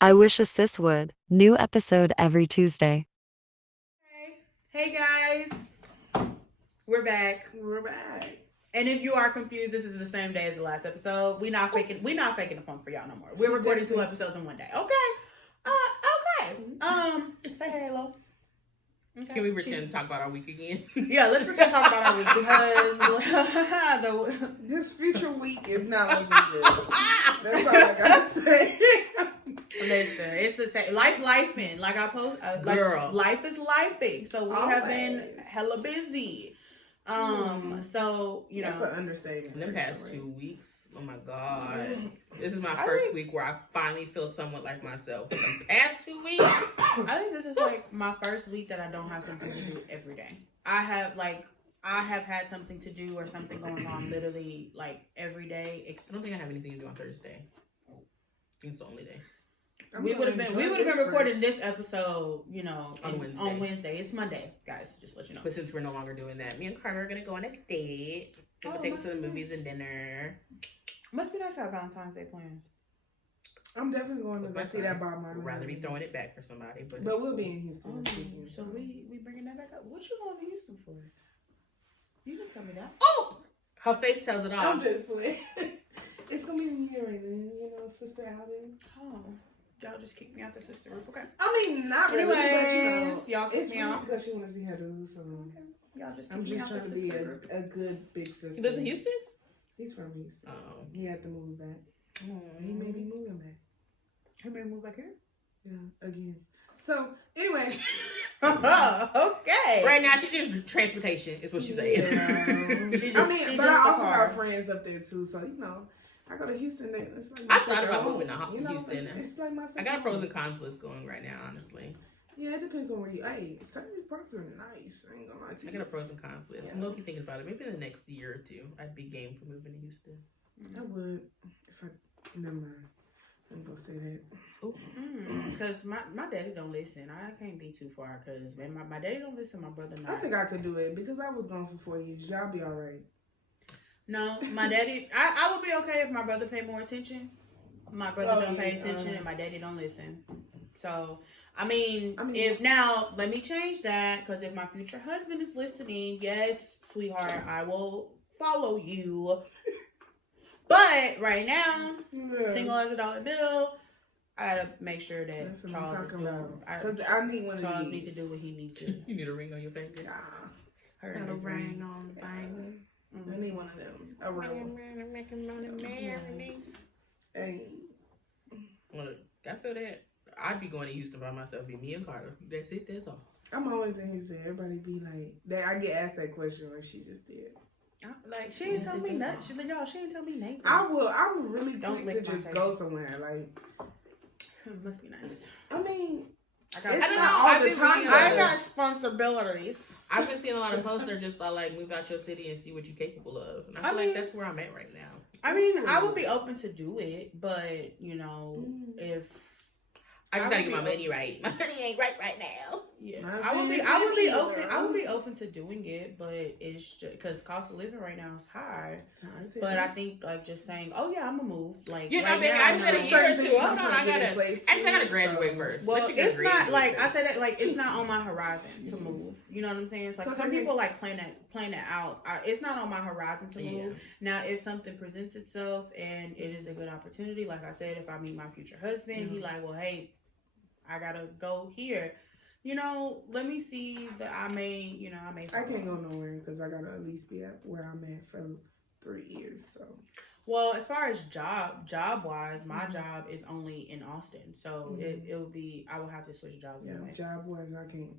I wish a sis would. New episode every Tuesday. Hey guys, we're back. We're back. And if you are confused, this is the same day as the last episode. We not faking the funk for y'all no more. We're recording 2 episodes in one day. Okay. Say hello. Okay. Can we pretend to talk about our week again? Yeah, let's pretend to talk about our week because this future week is not looking good. That's all I gotta say. Listen, it's the same. Lifing. Like I post, girl. Life is lifing. So we have been hella busy. So you know, that's an understatement. In the past 2 weeks, oh my god, this is my first week where I finally feel somewhat like myself. In the past 2 weeks, I think this is like my first week that I don't have something to do every day. I have had something to do or something going on literally like every day. I don't think I have anything to do on Thursday. It's the only day. We would have been recording this episode, you know, on Wednesday. It's Monday, guys. Just let you know. But since we're no longer doing that, me and Carter are gonna go on a date. We're gonna take him to the movies and dinner. Must be nice to have Valentine's Day plans. I'm definitely going to go see that Bob Marley. Would rather be throwing it back for somebody, but we'll be in Houston this weekend. So we bringing that back up. What you going to Houston for? You can tell me that. Oh, her face tells it all. I'm just playing. It's gonna be in here, then sister outing. Oh. Y'all just kicked me out the sister group, okay? I mean, not really, but y'all it's me out because she wants to see her do. So okay. Y'all just I'm just trying to be a good big sister. He lives in Houston. He's from Houston. Oh, he had to move back. He may be moving back. He may move back here. Yeah, again. So anyway, okay. Right now, she just transportation is what she's saying. Yeah. But I also have friends up there too, so I go to Houston. It's like I thought about moving to Houston. It's like my I got a pros and cons list going right now, honestly. Yeah, it depends on where you. Hey, certain parts are nice. I ain't gonna lie to you. I got a pros and cons list. I'm low-key thinking about it. Maybe in the next year or two, I'd be game for moving to Houston. I would if I. Never mind. I ain't gonna say that. Because my daddy don't listen. I can't be too far because my daddy don't listen. My brother not. I think I could do it because I was gone for 4 years. Y'all be all right. No, my daddy. I would be okay if my brother paid more attention. My brother don't pay attention and my daddy don't listen. So, I mean, if now, let me change that because if my future husband is listening, yes, sweetheart, I will follow you. But right now, single as a dollar bill, I gotta make sure that Charles is doing. Because I need one of these. Charles need to do what he needs to. You need a ring on your finger. Got a ring on the finger. I need one of them. A real one. Hey. Well, I feel that. I'd be going to Houston by myself. Be me and Carter. That's it. That's all. I'm always in Houston. Everybody be like, I get asked that question like she just did. Like she didn't tell me nothing. She didn't tell me nothing. I'm really quick to just go somewhere. Like it must be nice. I mean, I got responsibilities. I've been seeing a lot of posts that are just like move out your city and see what you're capable of. And I feel like that's where I'm at right now. I mean, I would be open to do it, but if I just gotta get my money right. My money ain't right now. Yeah, I would be open to doing it, but it's just because cost of living right now is high. But I think like just saying, oh yeah, I'm gonna move. Like I said a year or two. Hold on, I gotta graduate first. Well, it's not like I said it like it's not on my horizon to move. You know what I'm saying? It's like some people like plan it out. It's not on my horizon to move. Now, if something presents itself and it is a good opportunity, like I said, if I meet my future husband, he like, well, hey, I gotta go here. Let me see that I can't go nowhere because I gotta at least be at where I'm at for 3 years. So, well, as far as job wise, my job is only in Austin, so it would be I will have to switch jobs. Yeah, anyway. Job wise, I can't.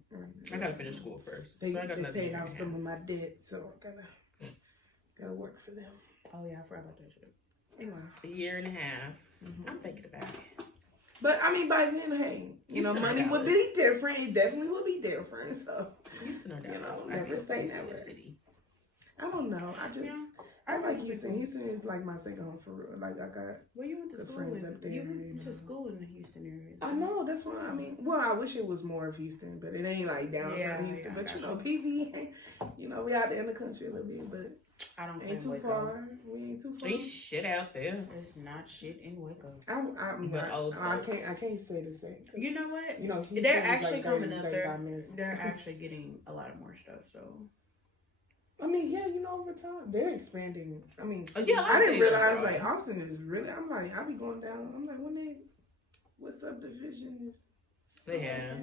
I gotta finish school first. They paid off some of my debt, so I gotta work for them. Oh yeah, I forgot about that shit. Anyway, a year and a half. I'm thinking about it. But I mean, by then, hey, money would be different. It definitely would be different. So, Houston or Dallas? Never say never. City. I don't know. I like Houston. Houston is like my second home for real. Like I got you went to school friends up there. You went to school in the Houston area. So. I know. That's why. I mean, well, I wish it was more of Houston, but it ain't like downtown Houston. But PV, we out there in the country a little bit. But I don't Ain't too Waco. far. We ain't too far. Ain't shit out there. It's not shit in Waco. I can't say the same. You know what? You know, they're actually like coming up. there. They're actually getting a lot of more stuff. So, I mean, yeah, you know, over time they're expanding. I mean, I didn't realize like Austin is really. I'm like, I be going down. I'm like, what subdivision is? They have.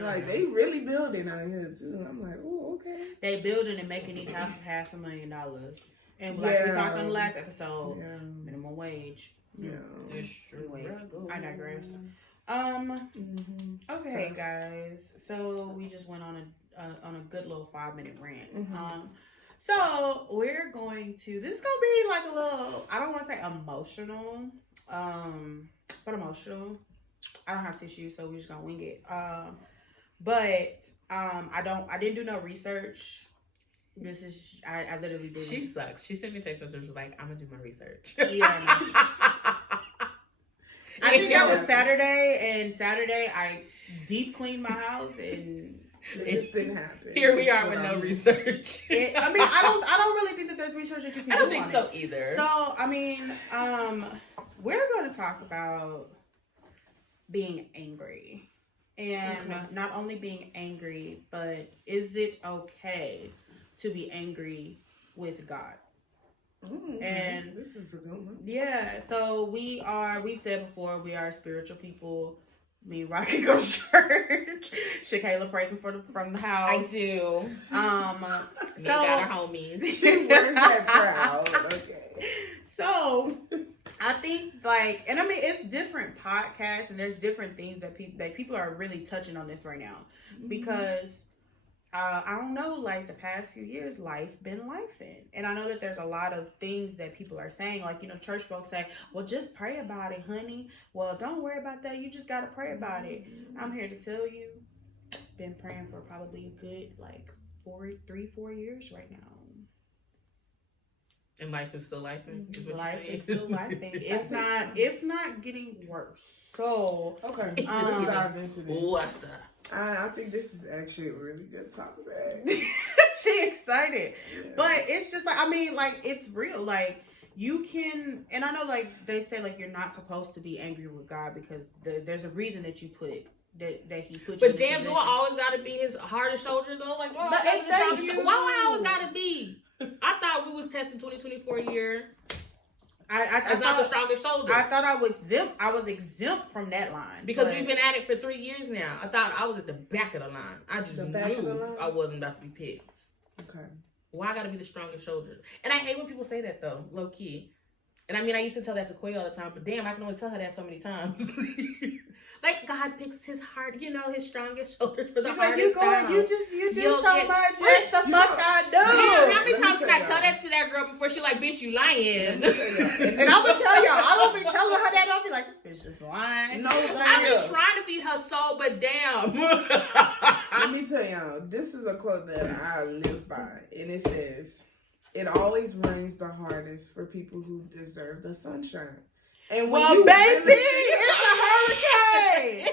Like they really building out here too. I'm like, oh, okay. They building and making these houses $500,000, and like we talked on the last episode, minimum wage. Yeah, it's true. Anyways, I digress. Mm-hmm. Okay, guys. So we just went on a good little 5-minute rant. Mm-hmm. So we're going to. This is gonna be like a little. I don't want to say emotional, but emotional. I don't have tissues, so we're just gonna wing it. But I didn't do no research. This is I literally did. She sucks. She sent me a text message like, I'm gonna do my research. Yeah. I think that was Saturday, and Saturday I deep cleaned my house, and it just didn't happen. Here we are with no research. I mean, I don't really think that there's research that you can do. I don't think so either. So I mean, we're going to talk about being angry. And not only being angry, but is it okay to be angry with God? And this is a good one. Yeah, so we've said before, we are spiritual people. Me, Rocky, go to church. Shakayla prays from the house. I do. So got her homies. She wears that proud. Okay. So I think and I mean it's different podcasts and there's different things that people are really touching on this right now because I don't know, like the past few years, life been lifing, and I know that there's a lot of things that people are saying, like church folks say, well, just pray about it, honey. Well, don't worry about that. You just gotta pray about it. I'm here to tell you, been praying for probably a good 4 years right now. And life is still lifing. Life is still lifing. If not getting worse. So okay, let's dive into this. What's up? I think this is actually a really good topic. She excited, yeah. But it's just it's real. You can, and I know they say you're not supposed to be angry with God because there's a reason that you put that he put. But damn, do I always gotta be his heart and shoulder though? Why I always gotta be? I thought we was testing 2024 year. That's not the strongest shoulder. I thought I was exempt from that line because we've been at it for 3 years now. I thought I was at the back of the line. I just knew I wasn't about to be picked. Okay. Why I gotta be the strongest shoulder? And I hate when people say that though, low key. And I mean, I used to tell that to Quay all the time, but damn, I can only tell her that so many times. God picks his heart, his strongest shoulders for the hardest times. You do so much. Yes, the fuck I do. Damn, how many times can I tell that to that girl before she bitch, you lying? And I'm gonna tell y'all, I don't be telling her that. I'll be like, this bitch just lying. No, I've been trying to feed her soul, but damn. Let me tell y'all, this is a quote that I live by, and it says, "It always rains the hardest for people who deserve the sunshine." And when baby, it's a hurricane.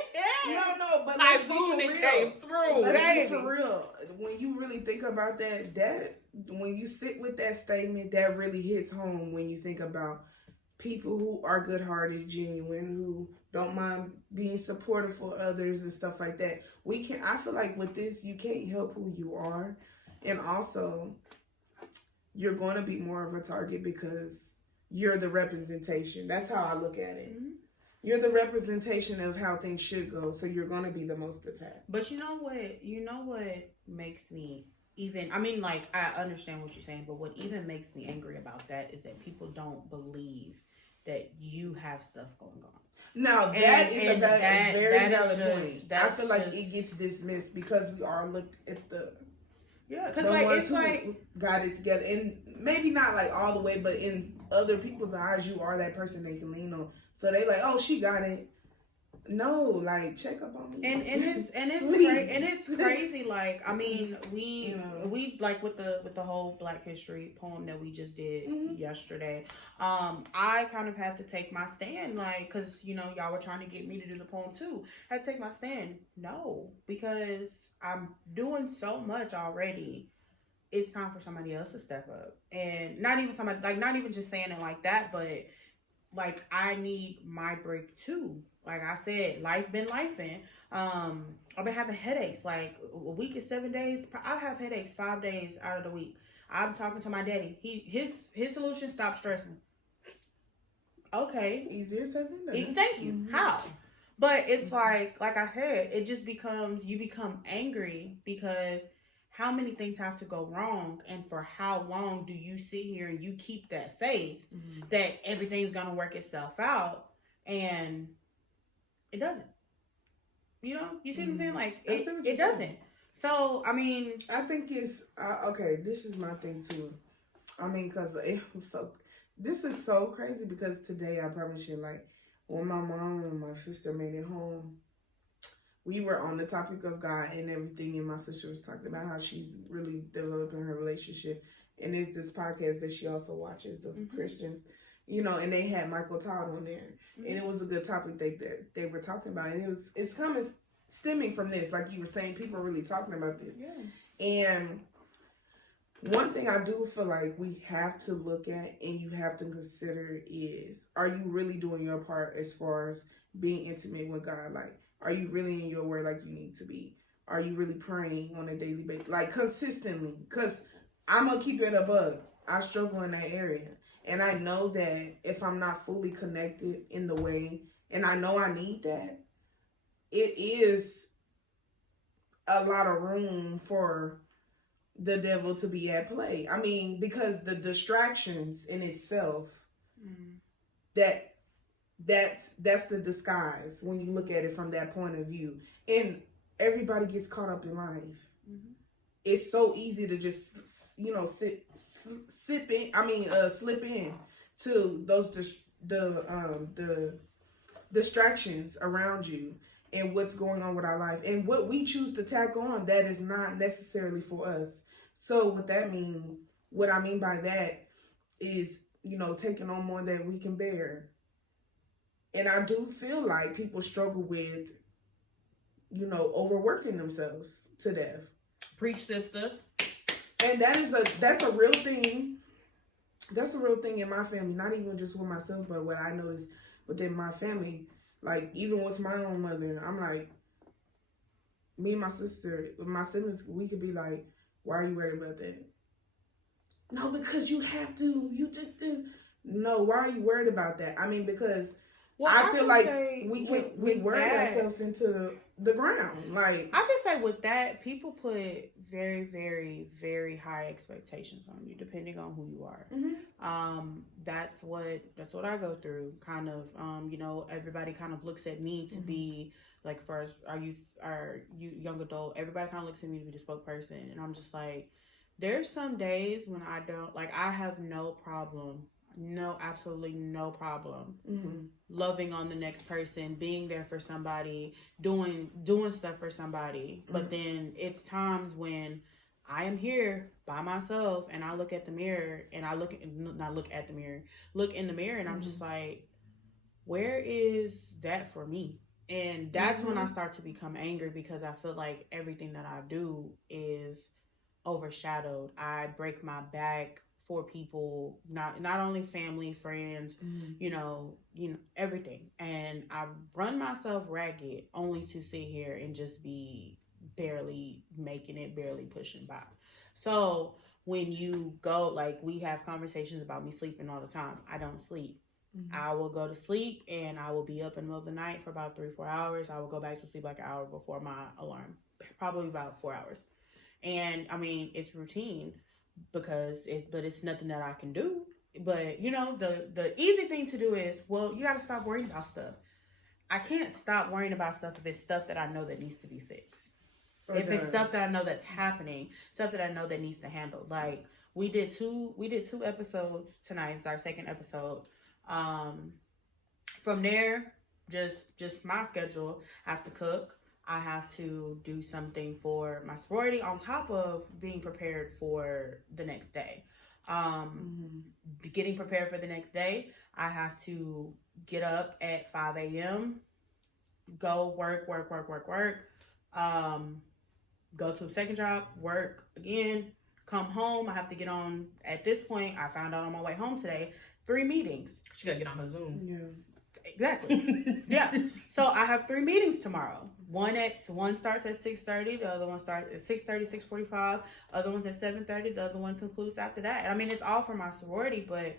No, but typhoon that came through. Let's be for real. When you really think about that when you sit with that statement, that really hits home when you think about people who are good-hearted, genuine, who don't mind being supportive for others and stuff like that. I feel like with this, you can't help who you are, and also you're going to be more of a target because you're the representation. That's how I look at it. Mm-hmm. You're the representation of how things should go, so you're going to be the most attacked. But you know what makes me I understand what you're saying, but what even makes me angry about that is that people don't believe that you have stuff going on. Now, that is a very valid point. I feel like it gets dismissed because we are looked at the... Yeah, because it's got it together, and maybe not all the way, but in other people's eyes, you are that person they can lean on. So they oh, she got it. No, check up on me. And it's crazy. We with the whole Black History poem that we just did yesterday. I kind of had to take my stand, because y'all were trying to get me to do the poem too. I had to take my stand. No, because I'm doing so much already it's time for somebody else to step up. And not even somebody, like, not even just saying it like that, but like, I need my break too. Like I said, life been lifing. I've been having headaches. Like, a week is 7 days. I have headaches 5 days out of the week. I'm talking to my daddy. His solution: stop stressing. Okay, Easier said than done. thank you. How? But it's like I said, it just becomes, you become angry because how many things have to go wrong, and for how long do you sit here and you keep that faith that everything's gonna work itself out, and it doesn't. You know, you see what I'm saying? Like, it doesn't. So, I mean, I think it's okay. This is my thing too. I mean, because this is so crazy, because today, I promise you, like, when my mom and my sister made it home, we were on the topic of God and everything, and my sister was talking about how she's really developing her relationship, and there's this podcast that she also watches, the Christians, you know, and they had Michael Todd on there, and it was a good topic they were talking about, and it's coming stemming from this, like you were saying, people are really talking about this, and one thing I do feel like we have to look at and you have to consider is, are you really doing your part as far as being intimate with God? Like, are you really in your word like you need to be? Are you really praying on a daily basis, like consistently? Because I'm going to keep it a bug. I struggle in that area. And I know that if I'm not fully connected in the way, and I know I need that, it is a lot of room for the devil to be at play. I mean, because the distractions in itself, that's the disguise when you look at it from that point of view. And everybody gets caught up in life. It's so easy to just, you know, slip in to those the distractions around you and what's going on with our life, and what we choose to tack on that is not necessarily for us. So what I mean by that is, you know, taking on more than we can bear. And I do feel like people struggle with, you know, overworking themselves to death. Preach, sister. And that's a real thing. That's a real thing in my family, not even just with myself, but what I noticed within my family. Like, even with my own mother, I'm like, me and my sister, my siblings, we could be like, why are you worried about that? No, because you have to. You just did. No, why are you worried about that? I mean, because I feel like we worry ourselves into the ground. Like, I can say with that, people put very, very, very high expectations on you, depending on who you are. That's what I go through. Kind of, you know, everybody kind of looks at me to be like, first, are you young adult? Everybody kind of looks at me to be the spokesperson, and I'm just like, there's some days when I don't, like, I have no problem. No, absolutely no problem. Loving on the next person, being there for somebody, doing stuff for somebody. But then it's times when I am here by myself and I look at the mirror and I look in the mirror and I'm just like, where is that for me? And that's when I start to become angry, because I feel like everything that I do is overshadowed. I break my back for people, not only family, friends, you know, everything. And I run myself ragged only to sit here and just be barely making it, barely pushing by. So when you go, like, we have conversations about me sleeping all the time. I don't sleep. I will go to sleep and I will be up in the middle of the night for about 3-4 hours. I will go back to sleep like an hour before my alarm, probably about 4 hours. And I mean, it's routine, because it's nothing that I can do. But, you know, the easy thing to do is, well, you got to stop worrying about stuff. I can't stop worrying about stuff if it's stuff that I know that needs to be fixed. If it's stuff that I know that's happening, stuff that I know that needs to handle. Like, we did two episodes tonight. It's our second episode. From there, just my schedule. I have to cook. I have to do something for my sorority on top of being prepared for the next day. Getting prepared for the next day, I have to get up at 5 a.m., go work, go to a second job, work again, Come home, I have to get on, at this point, I found out on my way home today, 3 meetings. She gotta get on her Zoom. Yeah. Exactly. Yeah. So I have 3 meetings tomorrow. One starts at 6:30. The other one starts at 6:30, 6:45. Other one's at 7:30. The other one concludes after that. I mean, it's all for my sorority, but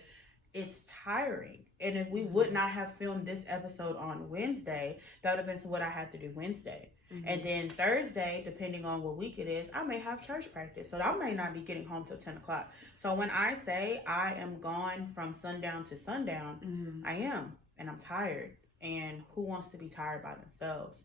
it's tiring. And if we would not have filmed this episode on Wednesday, that would have been what I had to do Wednesday. Mm-hmm. And then Thursday, depending on what week it is, I may have church practice. So I may not be getting home till 10 o'clock. So when I say I am gone from sundown to sundown, mm-hmm. I am. And I'm tired. And who wants to be tired by themselves?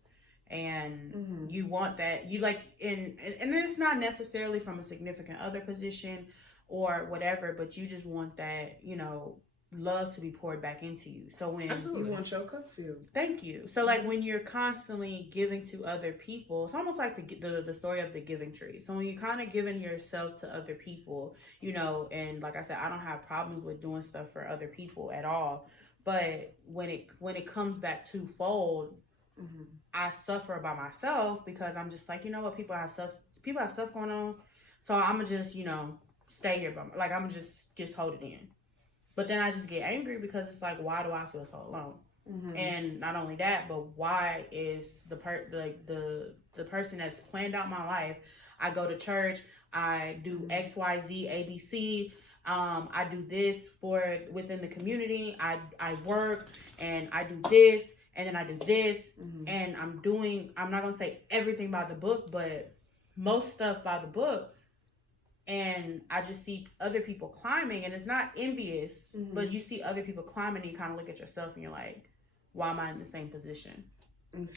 And mm-hmm. you want that. You like, and it's not necessarily from a significant other position or whatever, but you just want that, you know, love to be poured back into you. So when Absolutely. You want your cup filled. Thank you. So like when you're constantly giving to other people, it's almost like the story of the giving tree. So when you're kind of giving yourself to other people, you know, and like I said, I don't have problems with doing stuff for other people at all. But when it comes back twofold, mm-hmm. I suffer by myself because I'm just like, you know what, people have stuff going on. So I'm gonna just, you know, stay here, like I'm gonna just hold it in. But then I just get angry because it's like, why do I feel so alone? Mm-hmm. And not only that, but why is the person that's planned out my life? I go to church, I do X, Y, Z, ABC. I do this within the community. I work and I do this and then I do this mm-hmm. and I'm not gonna say everything by the book, but most stuff by the book. And I just see other people climbing, and it's not envious, mm-hmm. but you see other people climbing and you kind of look at yourself and you're like, why am I in the same position?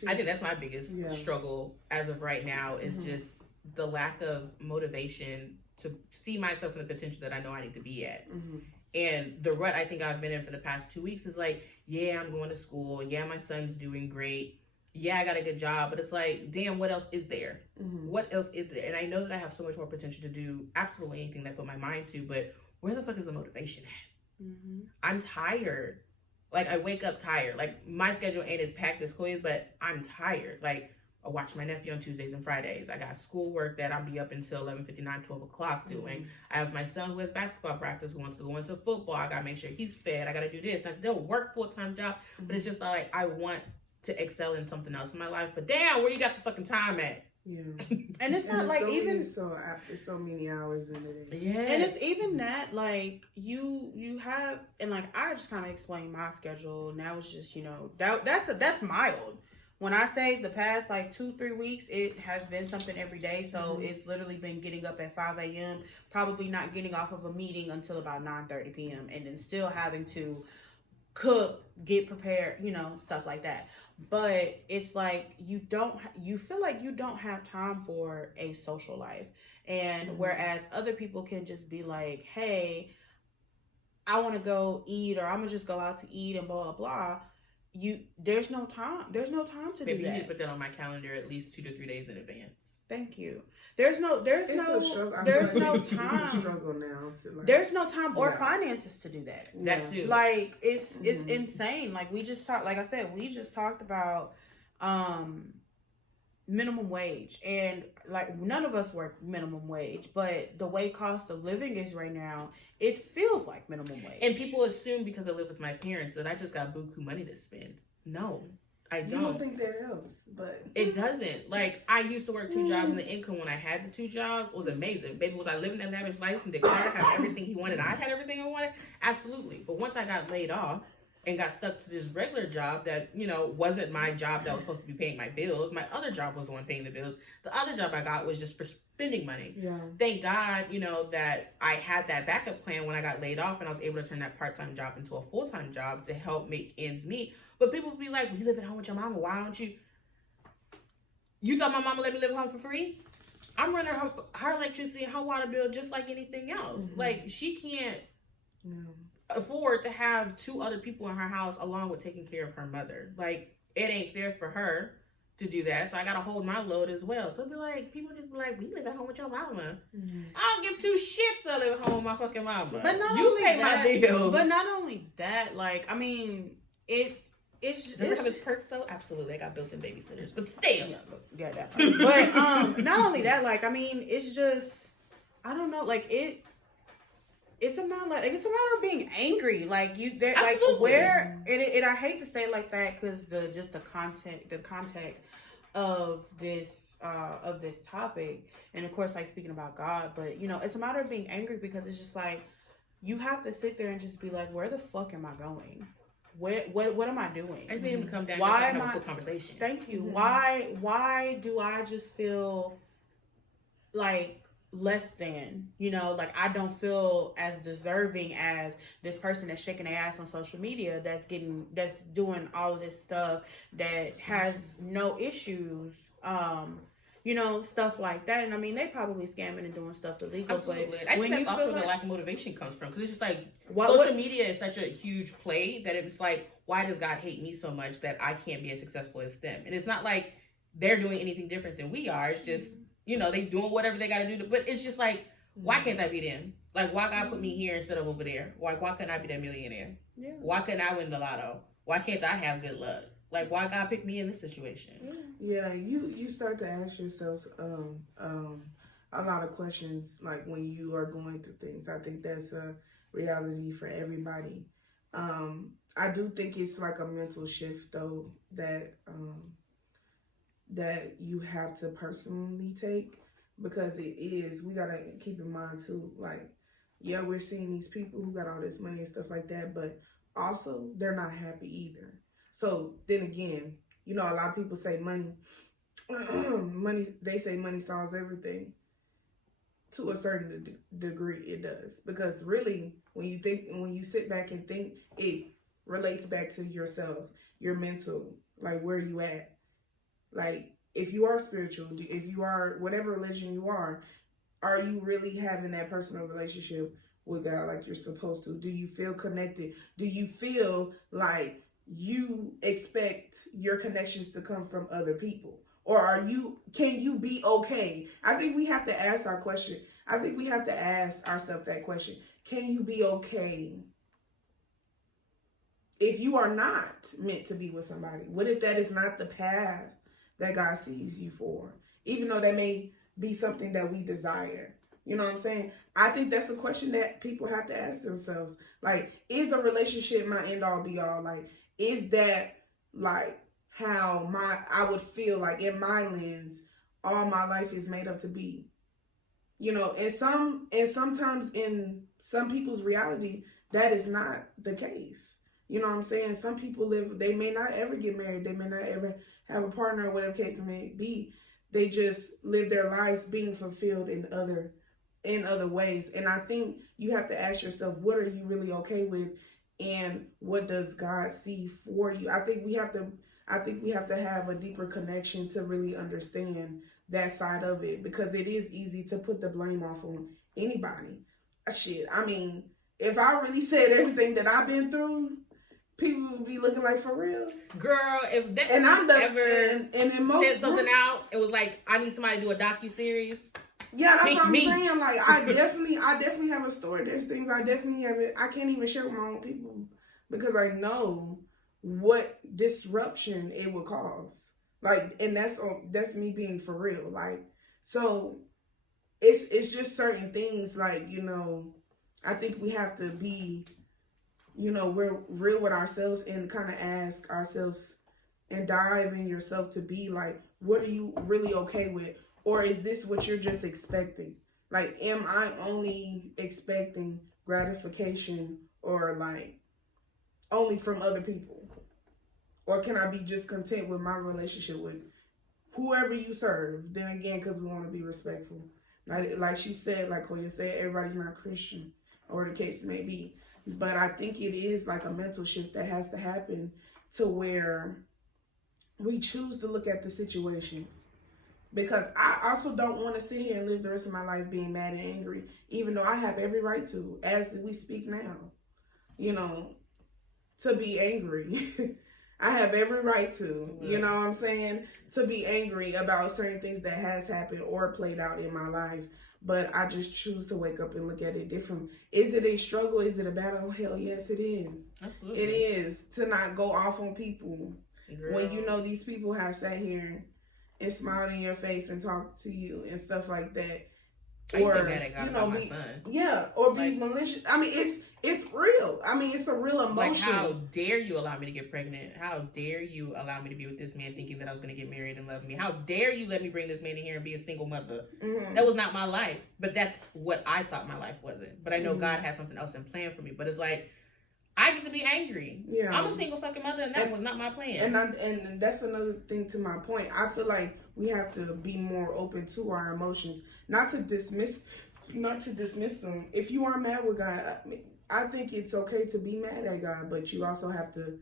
I think that's my biggest struggle as of right now is mm-hmm. just the lack of motivation to see myself in the potential that I know I need to be at. Mm-hmm. And the rut I think I've been in for the past 2 weeks is like, yeah, I'm going to school. Yeah, my son's doing great. Yeah, I got a good job, but it's like, damn, what else is there? Mm-hmm. What else is there? And I know that I have so much more potential to do absolutely anything that I put my mind to, but where the fuck is the motivation at? Mm-hmm. I'm tired. Like, I wake up tired. Like, my schedule ain't as packed as Chloe's, but I'm tired. Like, I watch my nephew on Tuesdays and Fridays. I got schoolwork that I'll be up until 11:59, 12 o'clock doing. Mm-hmm. I have my son who has basketball practice, who wants to go into football. I got to make sure he's fed. I got to do this. And I still work full-time job, mm-hmm. but it's just like, I want to excel in something else in my life, but damn, where you got the fucking time at? Yeah, and it's not like so even it's so many hours in it. Yeah, and it's even that like you have, and like I just kind of explained my schedule. Now it's just, you know, that's mild. When I say the past like 2-3 weeks, it has been something every day. So mm-hmm. it's literally been getting up at 5 a.m., probably not getting off of a meeting until about 9:30 p.m., and then still having to cook, get prepared, you know, stuff like that. But it's like you feel like you don't have time for a social life. And mm-hmm. whereas other people can just be like, hey, I want to go eat, or I'm gonna just go out to eat and blah blah blah. There's no time to do that. Maybe you need to put that on my calendar at least 2 to 3 days in advance. Thank you. There's no time. It's a struggle now. There's no time or finances to do that. That too. Like it's insane. Like we just talked. Like I said, we just talked about minimum wage, and like none of us work minimum wage, but the way cost of living is right now, it feels like minimum wage. And people assume because I live with my parents that I just got buku money to spend. No. I don't. You don't think that helps, but it doesn't. Like, I used to work 2 jobs, and the income when I had the 2 jobs was amazing. Baby, was I living that lavish life and did Carter have everything he wanted? I had everything I wanted? Absolutely. But once I got laid off and got stuck to this regular job that, you know, wasn't my job that was supposed to be paying my bills. My other job was the one paying the bills. The other job I got was just for spending money. Yeah. Thank God, you know, that I had that backup plan when I got laid off, and I was able to turn that part-time job into a full-time job to help make ends meet. But people would be like, well, you live at home with your mama. Why don't you? You thought my mama let me live at home for free? I'm running her electricity and her water bill just like anything else. Mm-hmm. Like, she can't afford to have 2 other people in her house along with taking care of her mother. Like, it ain't fair for her to do that. So I got to hold my load as well. So be like, people just be like, we live at home with your mama. Mm-hmm. I don't give 2 shits to live at home with my fucking mama. But not you only pay that, my bills. But not only that, like, I mean, Does it have its perks though? Absolutely. I got built-in babysitters, but still. Yeah, that part. But not only that, like, I mean, it's just I don't know, like it's a matter it's a matter of being angry, like you that like where and I hate to say it like that because the context of this topic, and of course like speaking about God, but you know it's a matter of being angry because it's just like you have to sit there and just be like, where the fuck am I going? What am I doing? I just need him to come down why and am have I a conversation. Thank you. Mm-hmm. Why do I just feel like less than, you know, like I don't feel as deserving as this person that's shaking their ass on social media, that's doing all of this stuff, that has no issues, you know, stuff like that. And I mean, they probably scamming and doing stuff illegal. Absolutely. But I when think that's you also feel the like, lack of motivation comes from, because it's just like social media is such a huge play that it's like, why does God hate me so much that I can't be as successful as them? And it's not like they're doing anything different than we are. It's just, you know, they doing whatever they got to do. But it's just like, why can't I be them? Like, why God put me here instead of over there? Why couldn't I be that millionaire? yeah. Why couldn't I win the lotto? Why can't I have good luck? Like, why God pick me in this situation? Yeah, you start to ask yourselves a lot of questions, like when you are going through things. I think that's a reality for everybody. I do think it's like a mental shift though that that you have to personally take, because it is, we gotta keep in mind too, like, yeah, we're seeing these people who got all this money and stuff like that, but also they're not happy either. So then again, you know, a lot of people say money they say money solves everything. To a certain degree it does, because really when you sit back and think, it relates back to yourself, your mental, like where you at. Like, if you are spiritual, if you are whatever religion you are you really having that personal relationship with God like you're supposed to? Do you feel connected? Do you feel like you expect your connections to come from other people? Or can you be okay? I think we have to ask our question. I think we have to ask ourselves that question. Can you be okay if you are not meant to be with somebody? What if that is not the path that God sees you for? Even though that may be something that we desire. You know what I'm saying? I think that's a question that people have to ask themselves. Like, is a relationship my end all be all? Like, is that like how I would feel like in my lens, all my life is made up to be? You know, and sometimes in some people's reality, that is not the case. You know what I'm saying? Some people they may not ever get married. They may not ever have a partner, or whatever case it may be. They just live their lives being fulfilled in other ways. And I think you have to ask yourself, what are you really okay with? And what does God see for you? I think we have to have a deeper connection to really understand that side of it, because it is easy to put the blame off on anybody. Shit, I mean, if I really said everything that I've been through, people would be looking like, for real? Girl, if that and I'm ever and in most said something groups, out, it was like, I need somebody to do a docu-series. Yeah, that's what I'm me. saying. Like, I definitely have a story. There's things I definitely haven't. I can't even share with my own people because I know what disruption it would cause. Like, and that's me being for real. Like, so it's just certain things. Like, you know, I think we have to be, you know, we're real with ourselves and kind of ask ourselves and dive in yourself to be like, what are you really okay with? Or is this what you're just expecting? Like, am I only expecting gratification or like only from other people? Or can I be just content with my relationship with whoever you serve? Then again, because we want to be respectful. Like she said, like Koya said, everybody's not Christian, or the case may be. But I think it is like a mental shift that has to happen to where we choose to look at the situations. Because I also don't want to sit here and live the rest of my life being mad and angry, even though I have every right to, as we speak now, you know, to be angry. I have every right to, you know what I'm saying, to be angry about certain things that has happened or played out in my life. But I just choose to wake up and look at it different. Is it a struggle? Is it a battle? Hell yes, it is. Absolutely. It is, to not go off on people. Girl. When you know these people have sat here and smiled in your face and talked to you and stuff like that. I used to get mad at God about my son. Yeah, or be malicious. I mean, it's real. I mean, it's a real emotion. Like, how dare you allow me to get pregnant? How dare you allow me to be with this man thinking that I was going to get married and love me? How dare you let me bring this man in here and be a single mother? Mm-hmm. That was not my life. But that's what I thought my life wasn't. But I know God has something else in plan for me. But it's like, I get to be angry. Yeah. I'm a single fucking mother, and that was not my plan. And that's another thing to my point. I feel like we have to be more open to our emotions, not to dismiss them. If you are mad with God, I think it's okay to be mad at God, but you also have to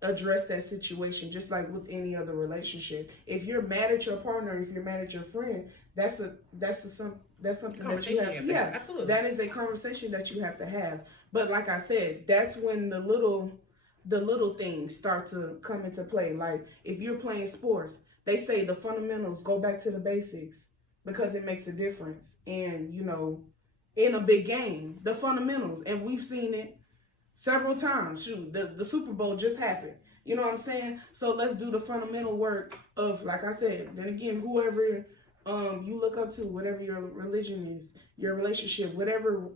address that situation, just like with any other relationship. If you're mad at your partner, if you're mad at your friend, that's something that you have. Yeah, absolutely. That is a conversation that you have to have. But like I said, that's when the little things start to come into play. Like if you're playing sports, they say the fundamentals, go back to the basics, because it makes a difference. And in a big game, the fundamentals, and we've seen it several times. Shoot, the Super Bowl just happened. You know what I'm saying? So let's do the fundamental work of, like I said, then again, whoever you look up to, whatever your religion is, your relationship, whatever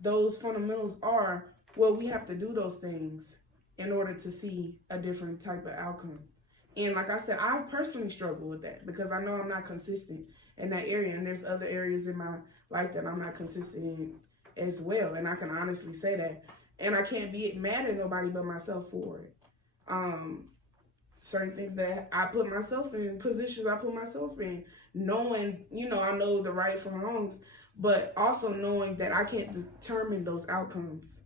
those fundamentals are, well, we have to do those things in order to see a different type of outcome. And like I said, I personally struggle with that because I know I'm not consistent in that area, and there's other areas in my life that I'm not consistent in as well, and I can honestly say that. And I can't be mad at nobody but myself for it. Certain things that I put myself in, positions I put myself in, knowing, I know the right from wrongs, but also knowing that I can't determine those outcomes,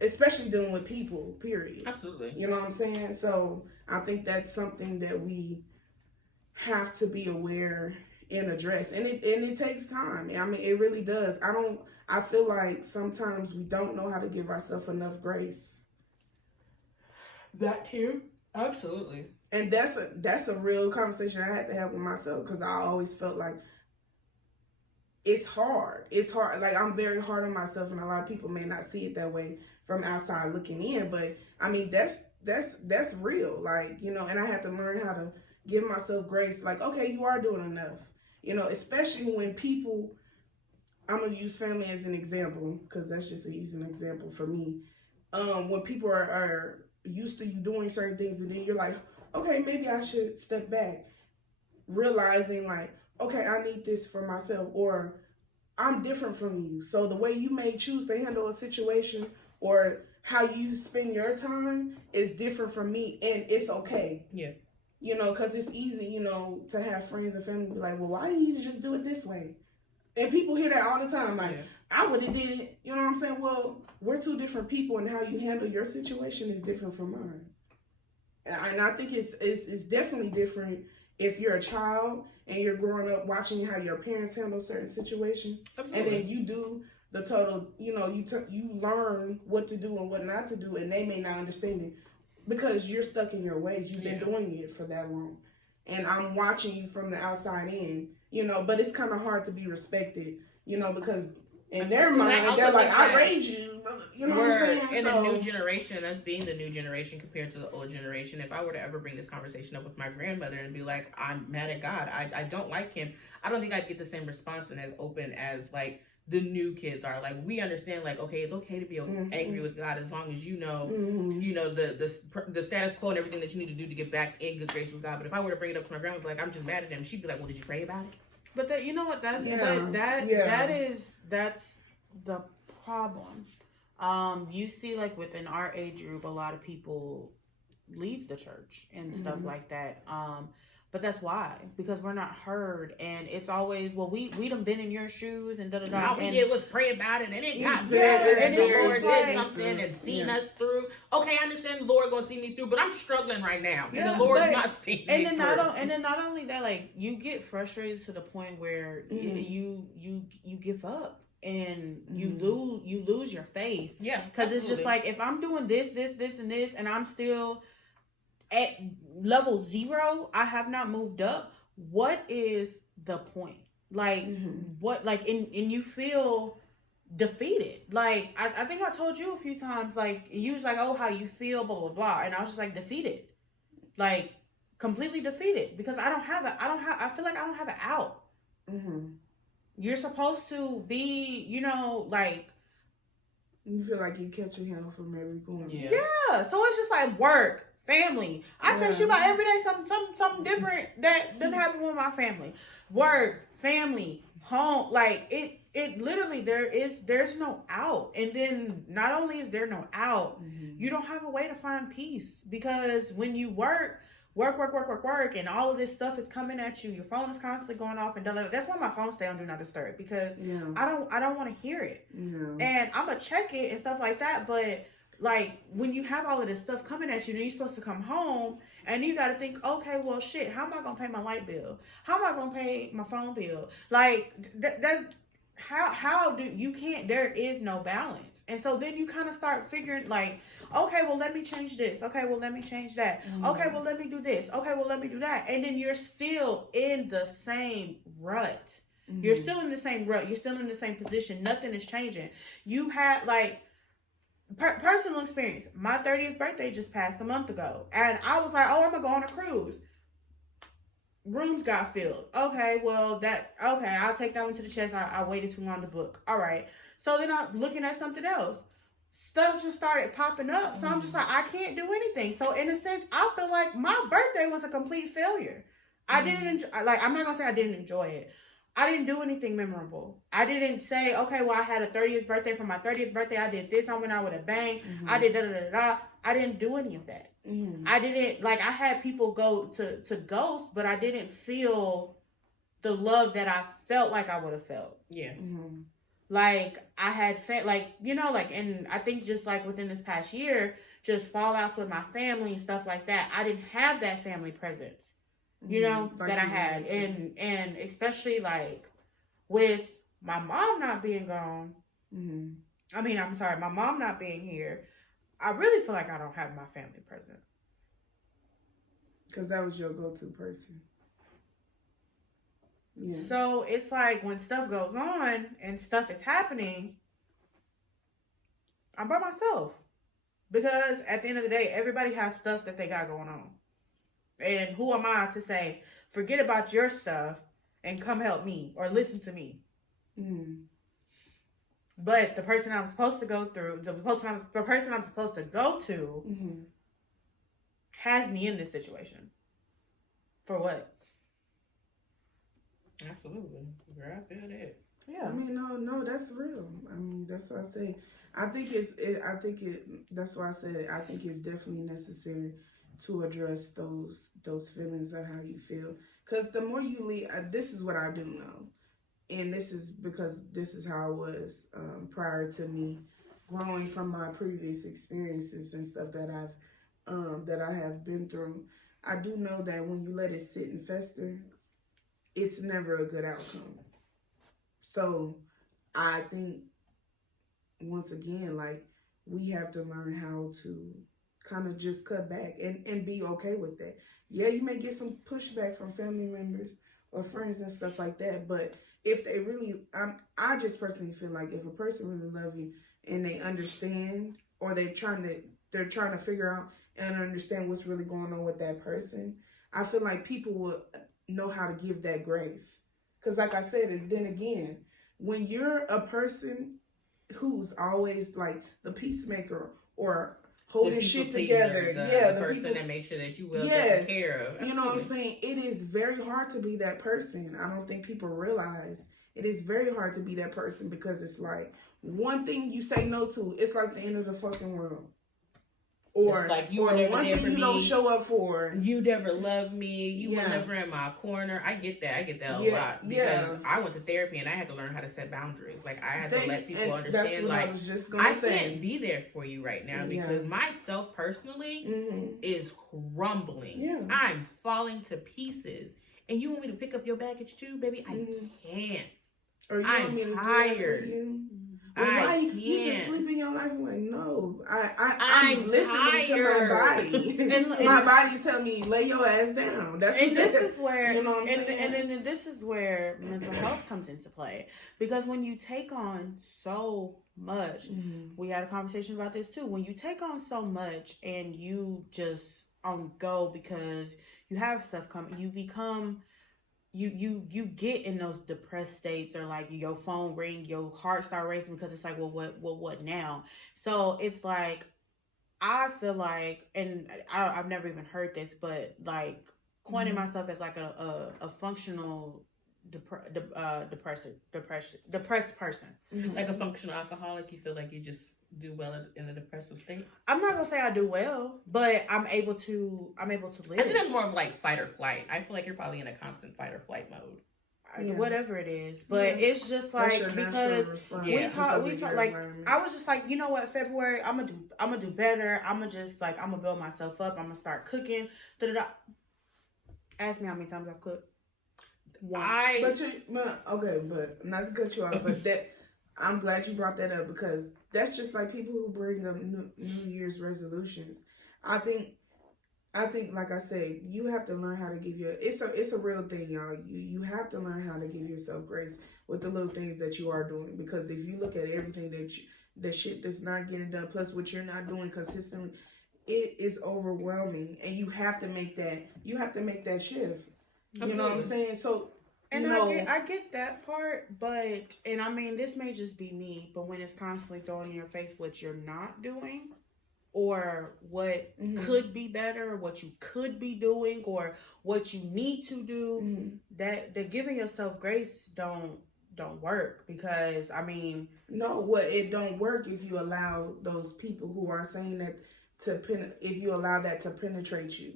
especially dealing with people, period. Absolutely. You know what I'm saying? So I think that's something that we have to be aware and address. And it takes time. I mean, it really does. I feel like sometimes we don't know how to give ourselves enough grace. That too. Absolutely. And that's a real conversation I had to have with myself, because I always felt like it's hard. It's hard. Like, I'm very hard on myself, and a lot of people may not see it that way from outside looking in. But I mean, that's real. Like, and I had to learn how to give myself grace. Like, okay, you are doing enough. Especially when people, I'm going to use family as an example, because that's just an easy example for me. When people are used to you doing certain things, and then you're like, okay, maybe I should step back, realizing like, okay, I need this for myself, or I'm different from you. So the way you may choose to handle a situation or how you spend your time is different from me, and it's okay. Yeah. Because it's easy, to have friends and family be like, well, why didn't you just do it this way? And people hear that all the time. Like, I would have did it. You know what I'm saying? Well, we're two different people, and how you handle your situation is different from mine. And I think it's definitely different if you're a child and you're growing up watching how your parents handle certain situations. Absolutely. And then you do the total, you learn what to do and what not to do, and they may not understand it because you're stuck in your ways. You've been doing it for that long. And I'm watching you from the outside in, but it's kind of hard to be respected, because in their mind, they're like, I raised you, what I'm saying? In the new generation, us being the new generation compared to the old generation, if I were to ever bring this conversation up with my grandmother and be like, I'm mad at God, I don't like him, I don't think I'd get the same response and as open as like the new kids are. Like, we understand, like, okay, it's okay to be angry with God as long as you know the status quo and everything that you need to do to get back in good grace with God. But if I were to bring it up to my grandma, like, I'm just mad at him, she'd be like, well, did you pray about it? But that's the problem. You see, like, within our age group, a lot of people leave the church and stuff like that. But that's why, because we're not heard, and it's always, well, we done been in your shoes and da-da-da. All we did was pray about it, and it got better, and the Lord did something and seen us through. Okay, I understand the Lord gonna see me through, but I'm struggling right now, and the Lord's not seeing me through. And then not only that, like, you get frustrated to the point where you give up. And you lose your faith. Yeah. Because it's just like, if I'm doing this, and this, and I'm still at level 0, I have not moved up, what is the point? Like, what, like, and you feel defeated. Like, I think I told you a few times, like, you was like, oh, how you feel, blah, blah, blah. And I was just like, defeated. Like, completely defeated. Because I feel like I don't have an out. You're supposed to be, you know, like, You feel like you catching hell from every corner. yeah. So it's just like work, family. I text you about every day something different that didn't happen with my family. Work, family, home. Like it literally there's no out. And then not only is there no out, you don't have a way to find peace, because when you work, and all of this stuff is coming at you. Your phone is constantly going off, and that's why my phone stay on do not disturb, because I don't want to hear it. And I'm gonna check it and stuff like that. But like when you have all of this stuff coming at you, then you're supposed to come home and you got to think, okay, well, shit, how am I gonna pay my light bill? How am I gonna pay my phone bill? Like that's how do you can't? There is no balance. And so then you kind of start figuring like, okay, well, let me change this. Okay, well, let me change that. Okay, well, let me do this. Okay, well, let me do that. And then you're still in the same rut. You're still in the same rut. You're still in the same position. Nothing is changing. You had like personal experience. My 30th birthday just passed a month ago. And I was like, oh, I'm going to go on a cruise. Rooms got filled. Okay, well, I'll take that one to the chest. I waited too long to book. All right. So then I'm looking at something else. Stuff just started popping up. So I'm just like, I can't do anything. So in a sense, I feel like my birthday was a complete failure. I didn't enjoy, like, I'm not going to say I didn't enjoy it. I didn't do anything memorable. I didn't say, okay, well, I had a 30th birthday. For my 30th birthday, I did this. I went out with a bang. I did da-da-da-da. I didn't do any of that. I didn't, like, I had people go to Ghost, but I didn't feel the love that I felt like I would have felt. Yeah. Like, I had, like, you know, like, and I think just, like, within this past year, just fallouts with my family and stuff like that, I didn't have that family presence, you know, like that I had. And especially, like, with my mom not being gone, I mean, I'm sorry, my mom not being here, I really feel like I don't have my family present. Because that was your go-to person. Yeah. So it's like when stuff goes on and stuff is happening, I'm by myself. Because at the end of the day, everybody has stuff that they got going on. And who am I to say, forget about your stuff and come help me or listen to me? But the person I'm supposed to go through, the person I'm supposed to go to has me in this situation. For what? Absolutely. Girl, I feel that. Yeah. I mean, no, that's real. I mean, that's what I say. That's why I said it. I think it's definitely necessary to address those feelings of how you feel. Because the more you leave, this is what I do know. And this is because this is how I was prior to me growing from my previous experiences and stuff that I have been through. I do know that when you let it sit and fester, it's never a good outcome. So I think, once again, like, we have to learn how to kind of just cut back and be okay with that. Yeah, you may get some pushback from family members or friends and stuff like that, but if they really, I just personally feel like if a person really loves you and they understand, or they're trying to figure out and understand what's really going on with that person, I feel like people will know how to give that grace. Because like I said, and then again, when you're a person who's always like the peacemaker or holding shit together, the person that makes sure that you will take care of. You know what I'm saying? It is very hard to be that person. I don't think people realize it is very hard to be that person, because it's like one thing you say no to, it's like the end of the fucking world. Or like one thing you don't show up for. You never loved me. You were never in my corner. I get that a lot. Because I went to therapy and I had to learn how to set boundaries. Like, I had to let people understand, that's what like, I was just gonna say. Can't be there for you right now because myself personally is crumbling. Yeah. I'm falling to pieces. And you want me to pick up your baggage too, baby? I can't. Or you I'm tired. Well, why you just sleep in your life? I'm like, no, I'm listening tired. to my body, and my body tell me lay your ass down. That's and this is where, you know what I'm saying? And then this is where mental health comes into play, because when you take on so much, we had a conversation about this too. When you take on so much and you just go because you have stuff coming, you get in those depressed states, or like your phone ring, your heart start racing because it's like, well, what now? So it's like, I feel like, and I've never even heard this, but like coining myself as like a functional depressed person. Like a functional alcoholic, you feel like you just do well in a depressive state? I'm not gonna say I do well, but I'm able to live. I think that's more of like fight or flight. I feel like you're probably in a constant fight or flight mode. Whatever it is, but it's just like, because we talk like, I was just like, you know what, February, I'm gonna do better. I'm gonna build myself up. I'm gonna start cooking. Ask me how many times I've cooked. But not to cut you off, but that, I'm glad you brought that up, because that's just like people who bring up New Year's resolutions. I think, like I said, you have to learn how to give it's a real thing, y'all. You have to learn how to give yourself grace with the little things that you are doing, because if you look at everything the shit that's not getting done, plus what you're not doing consistently, it is overwhelming, and you have to make that shift. You know what I'm saying? So, and I get that part, and I mean, this may just be me, but when it's constantly throwing in your face what you're not doing, or what could be better, or what you could be doing, or what you need to do, that giving yourself grace don't work, because I mean, it don't work if you allow those people who are saying that if you allow that to penetrate you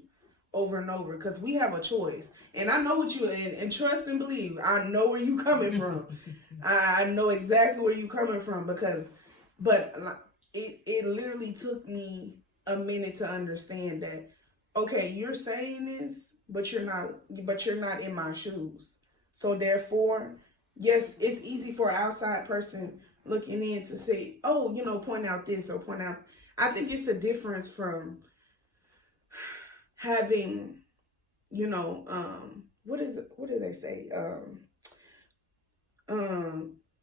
over and over, because we have a choice. And I know what and trust and believe, I know where you coming from. I know exactly where you coming from, but it literally took me a minute to understand that, okay, you're saying this, but you're not in my shoes. So therefore, yes, it's easy for an outside person looking in to say, oh, point out this or point out. I think it's a difference from having, what do they say?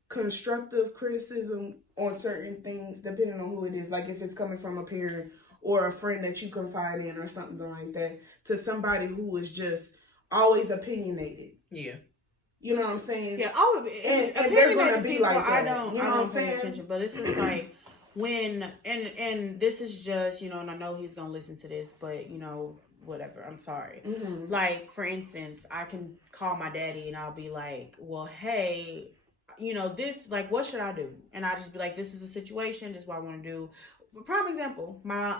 Constructive criticism on certain things, depending on who it is. Like if it's coming from a parent or a friend that you confide in or something like that, to somebody who is just always opinionated. Yeah. You know what I'm saying? Yeah, and they're gonna be like that. I don't pay attention, but it's just like when and this is just, and I know he's gonna listen to this, but whatever, I'm sorry. Like, for instance, I can call my daddy and I'll be like, well, hey, this, like, what should I do? And I just be like, this is the situation, this is what I want to do. For prime example, I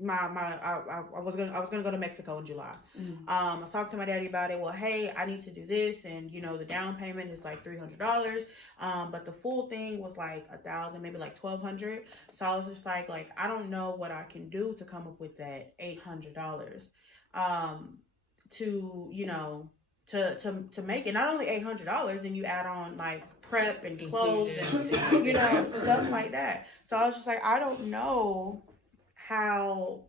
was gonna go to Mexico in July. I was talking to my daddy about it. Well, hey, I need to do this, and the down payment is like $300, but the full thing was like $1,000, maybe like $1,200. So I was just like I don't know what I can do to come up with that $800, to make it not only $800, then you add on like prep and clothes and stuff like that. So I was just like, I don't know how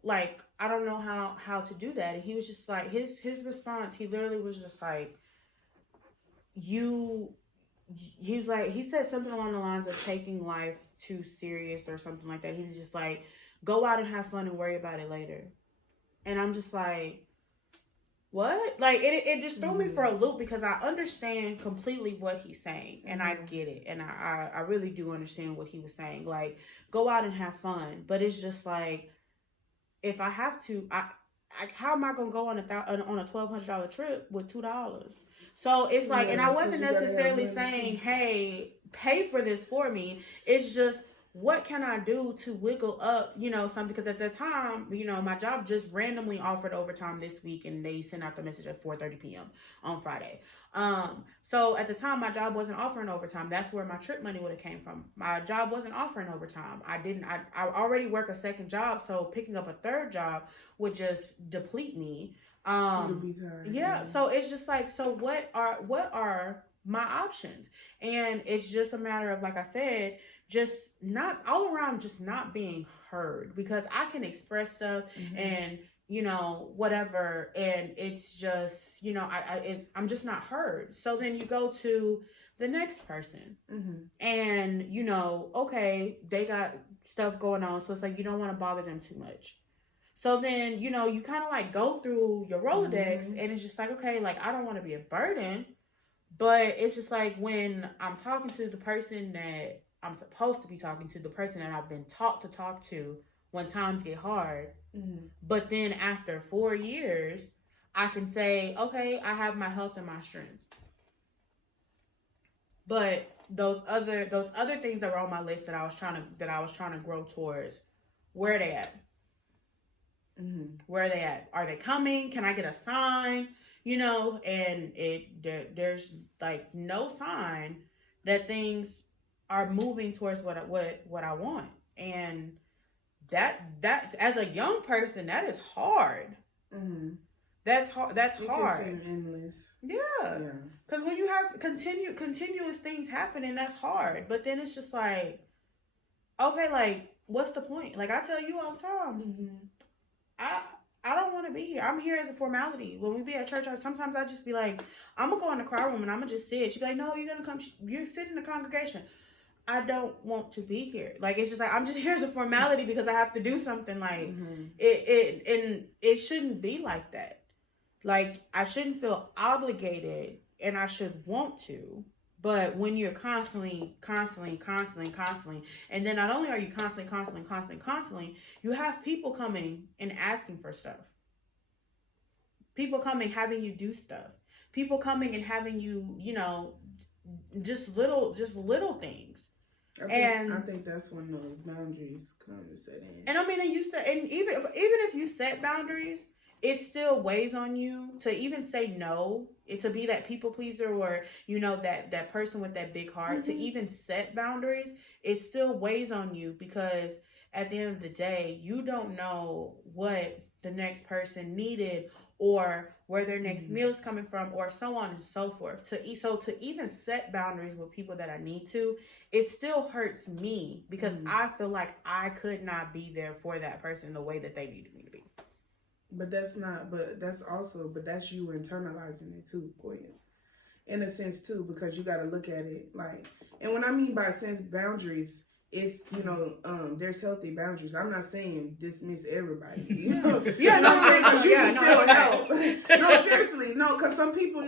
to do that. And he was just like, his response, he literally was just like, he said something along the lines of taking life too serious or something like that. He was just like, go out and have fun and worry about it later. And I'm just like, what? Like, it just threw me for a loop, because I understand completely what he's saying, and I get it, and I really do understand what he was saying. Like, go out and have fun, but it's just like, if I have to, how am I gonna go on a $1,200 trip with $2? So it's like, and I wasn't necessarily saying, hey, pay for this for me. It's just, what can I do to wiggle up, something? Because at the time, my job just randomly offered overtime this week, and they sent out the message at 4:30 p.m. on Friday. So at the time, my job wasn't offering overtime. That's where my trip money would have came from. My job wasn't offering overtime. I already work a second job, so picking up a third job would just deplete me. You'll be tired. Yeah. So it's just like, so what are my options? And it's just a matter of, like I said, just not all around, just not being heard, because I can express stuff and whatever, and it's just I'm just not heard. So then you go to the next person, and okay, they got stuff going on, so it's like you don't want to bother them too much. So then, you know, you kind of like go through your Rolodex and it's just like, okay, like I don't want to be a burden, but it's just like when I'm talking to the person that I'm supposed to be talking to, the person that I've been taught to talk to when times get hard. But then after 4 years, I can say, okay, I have my health and my strength. But those other things that were on my list that I was trying to grow towards, where are they at? Where are they at? Are they coming? Can I get a sign? You know, and there's like no sign that things are moving towards what I want. And that as a young person, that is hard. That's hard. That's hard. It can seem endless. Yeah. Because when you have continuous things happening, that's hard. But then it's just like, okay, like, what's the point? Like I tell you all the time, I don't want to be here. I'm here as a formality. When we be at church, sometimes I just be like, I'm gonna go in the choir room and I'm gonna just sit. She's like, no, you're gonna come. You sit in the congregation. I don't want to be here. Like it's just like I'm just here as a formality because I have to do something. Like it shouldn't be like that. Like I shouldn't feel obligated, and I should want to. But when you're constantly, and then not only are you constantly, you have people coming and asking for stuff. People coming, having you do stuff. People coming and having you, you know, just little things. I think that's when those boundaries come to set in. And I mean, even if you set boundaries, it still weighs on you to even say no, to be that people pleaser, or, you know, that person with that big heart, to even set boundaries, it still weighs on you, because at the end of the day, you don't know what the next person needed or where their next meal is coming from, or so on and so forth. To even set boundaries with people that I need to, it still hurts me, because I feel like I could not be there for that person the way that they needed me to be. But that's you internalizing it too, Koya. In a sense too, because you got to look at it like, and when I mean by sense boundaries, it's, you know, there's healthy boundaries. I'm not saying dismiss everybody. You know, you know what I'm saying? Because you can still help. No, seriously, no, because some people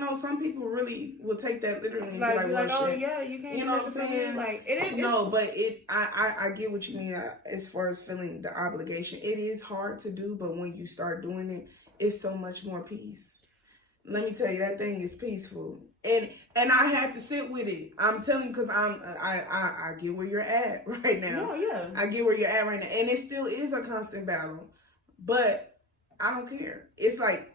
really will take that literally and be like, well, oh shit. yeah, you can't. You know what I'm saying? Like it is. No, but I get what you mean as far as feeling the obligation. It is hard to do, but when you start doing it, it's so much more peace. Let me tell you, that thing is peaceful, and I had to sit with it. I'm telling you, because I get where you're at right now. Yeah. I get where you're at right now, and it still is a constant battle, but I don't care. It's like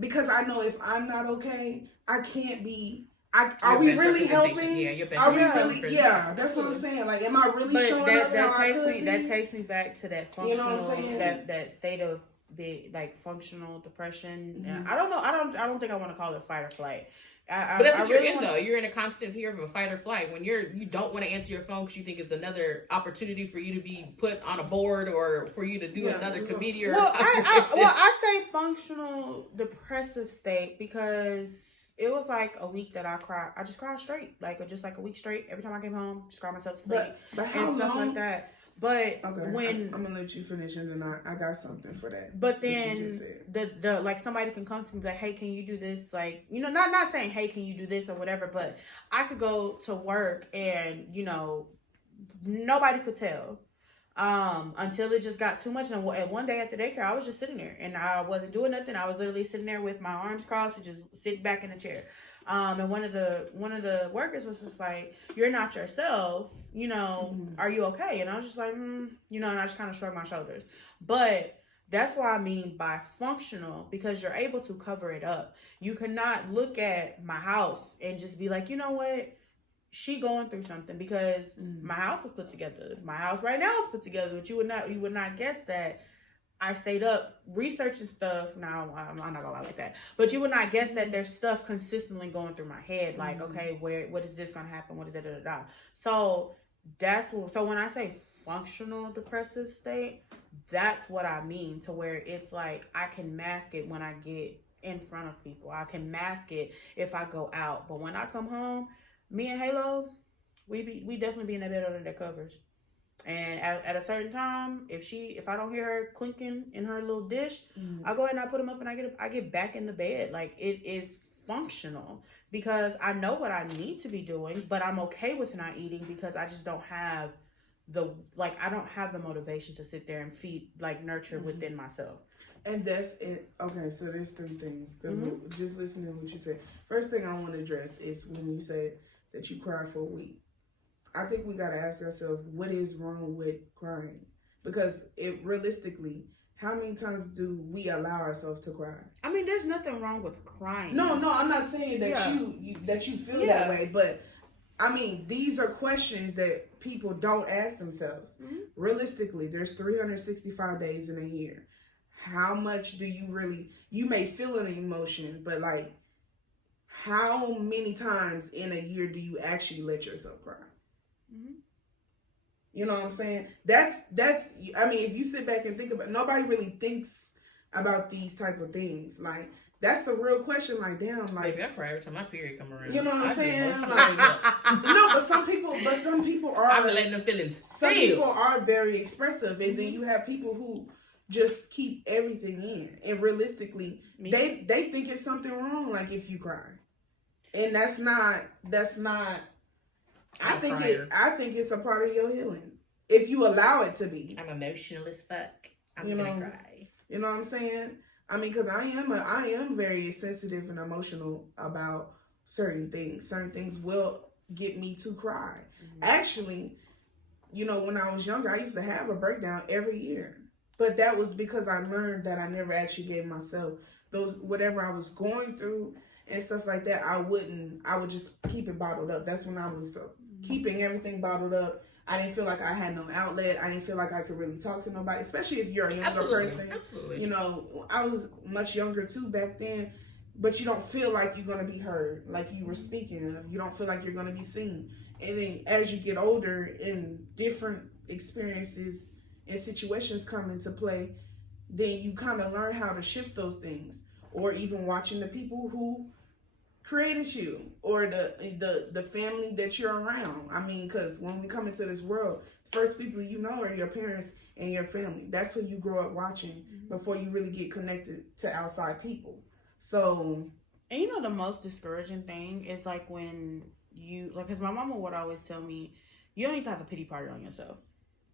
because I know if I'm not okay, I can't be. Are we really helping? Yeah, are we really? Yeah, that's what I'm saying. Like, am I really showing up? That takes me back to that functional, you know what I'm saying? that state of the like functional depression. And I don't know. I don't think I want to call it fight or flight. But that's what you're in, though. You're in a constant fear of a fight or flight. When you don't want to answer your phone because you think it's another opportunity for you to be put on a board or for you to do another committee. I say functional depressive state because it was like a week that I cried. I just cried straight, like a week straight. Every time I came home, just cried myself to sleep but how and stuff long? like that. But okay, when I'm gonna let you finish, and then I got something for that. But then the like somebody can come to me like, hey, can you do this? Like, you know, not saying, hey, can you do this or whatever, but I could go to work and, you know, nobody could tell until it just got too much. And one day at the daycare, I was just sitting there and I wasn't doing nothing. I was literally sitting there with my arms crossed and just sitting back in the chair. And one of the workers was just like, you're not yourself, you know, are you okay? And I was just like, you know, and I just kind of shrugged my shoulders. But that's what I mean by functional, because you're able to cover it up. You cannot look at my house and just be like, you know what? She going through something, because my house was put together. My house right now is put together, but you would not guess that I stayed up researching stuff. Now, I'm not gonna lie like that, but you would not guess that there's stuff consistently going through my head. Like, okay, what is this gonna happen? What is that? So so when I say functional depressive state, that's what I mean, to where it's like I can mask it when I get in front of people. I can mask it if I go out. But when I come home, me and Halo, we definitely be in that bed under the covers. And at a certain time, if I don't hear her clinking in her little dish, I go ahead and I put them up and I get back in the bed. Like, it is functional because I know what I need to be doing, but I'm okay with not eating because I just don't have I don't have the motivation to sit there and nurture within myself. And that's it. Okay, so there's 3 things. Because just listening to what you said. First thing I want to address is when you said that you cried for a week. I think we got to ask ourselves, what is wrong with crying? Because realistically, how many times do we allow ourselves to cry? I mean, there's nothing wrong with crying. No, I'm not saying that you feel that way, but I mean, these are questions that people don't ask themselves. Realistically, there's 365 days in a year. How much do you may feel an emotion, but like, how many times in a year do you actually let yourself cry? You know what I'm saying? That's, I mean, if you sit back and think about it, nobody really thinks about these type of things. Like, that's a real question. Like, damn, like, baby, I cry every time my period come around. You know what I'm saying? Like, no, but some people are. I'm letting them feelings. Some people are very expressive, and then you have people who just keep everything in. And realistically, they think it's something wrong. Like if you cry, and that's not. I think it's a part of your healing if you allow it to be. I'm emotional as fuck. I'm gonna cry. You know what I'm saying? I mean, because I am very sensitive and emotional about certain things. Certain things will get me to cry. Actually, when I was younger, I used to have a breakdown every year. But that was because I learned that I never actually gave myself whatever I was going through and stuff like that. I would just keep it bottled up. That's when I was keeping everything bottled up. I didn't feel like I had no outlet. I didn't feel like I could really talk to nobody, especially if you're a younger person. Absolutely. I was much younger too back then, but you don't feel like you're going to be heard, like you were speaking of. You don't feel like you're going to be seen. And then as you get older and different experiences and situations come into play, then you kind of learn how to shift those things. Or even watching the people who created you or the family that you're around. I mean, because when we come into this world, first people you know are your parents and your family. That's who you grow up watching before you really get connected to outside people. So, and the most discouraging thing is like when because my mama would always tell me, you don't need to have a pity party on yourself.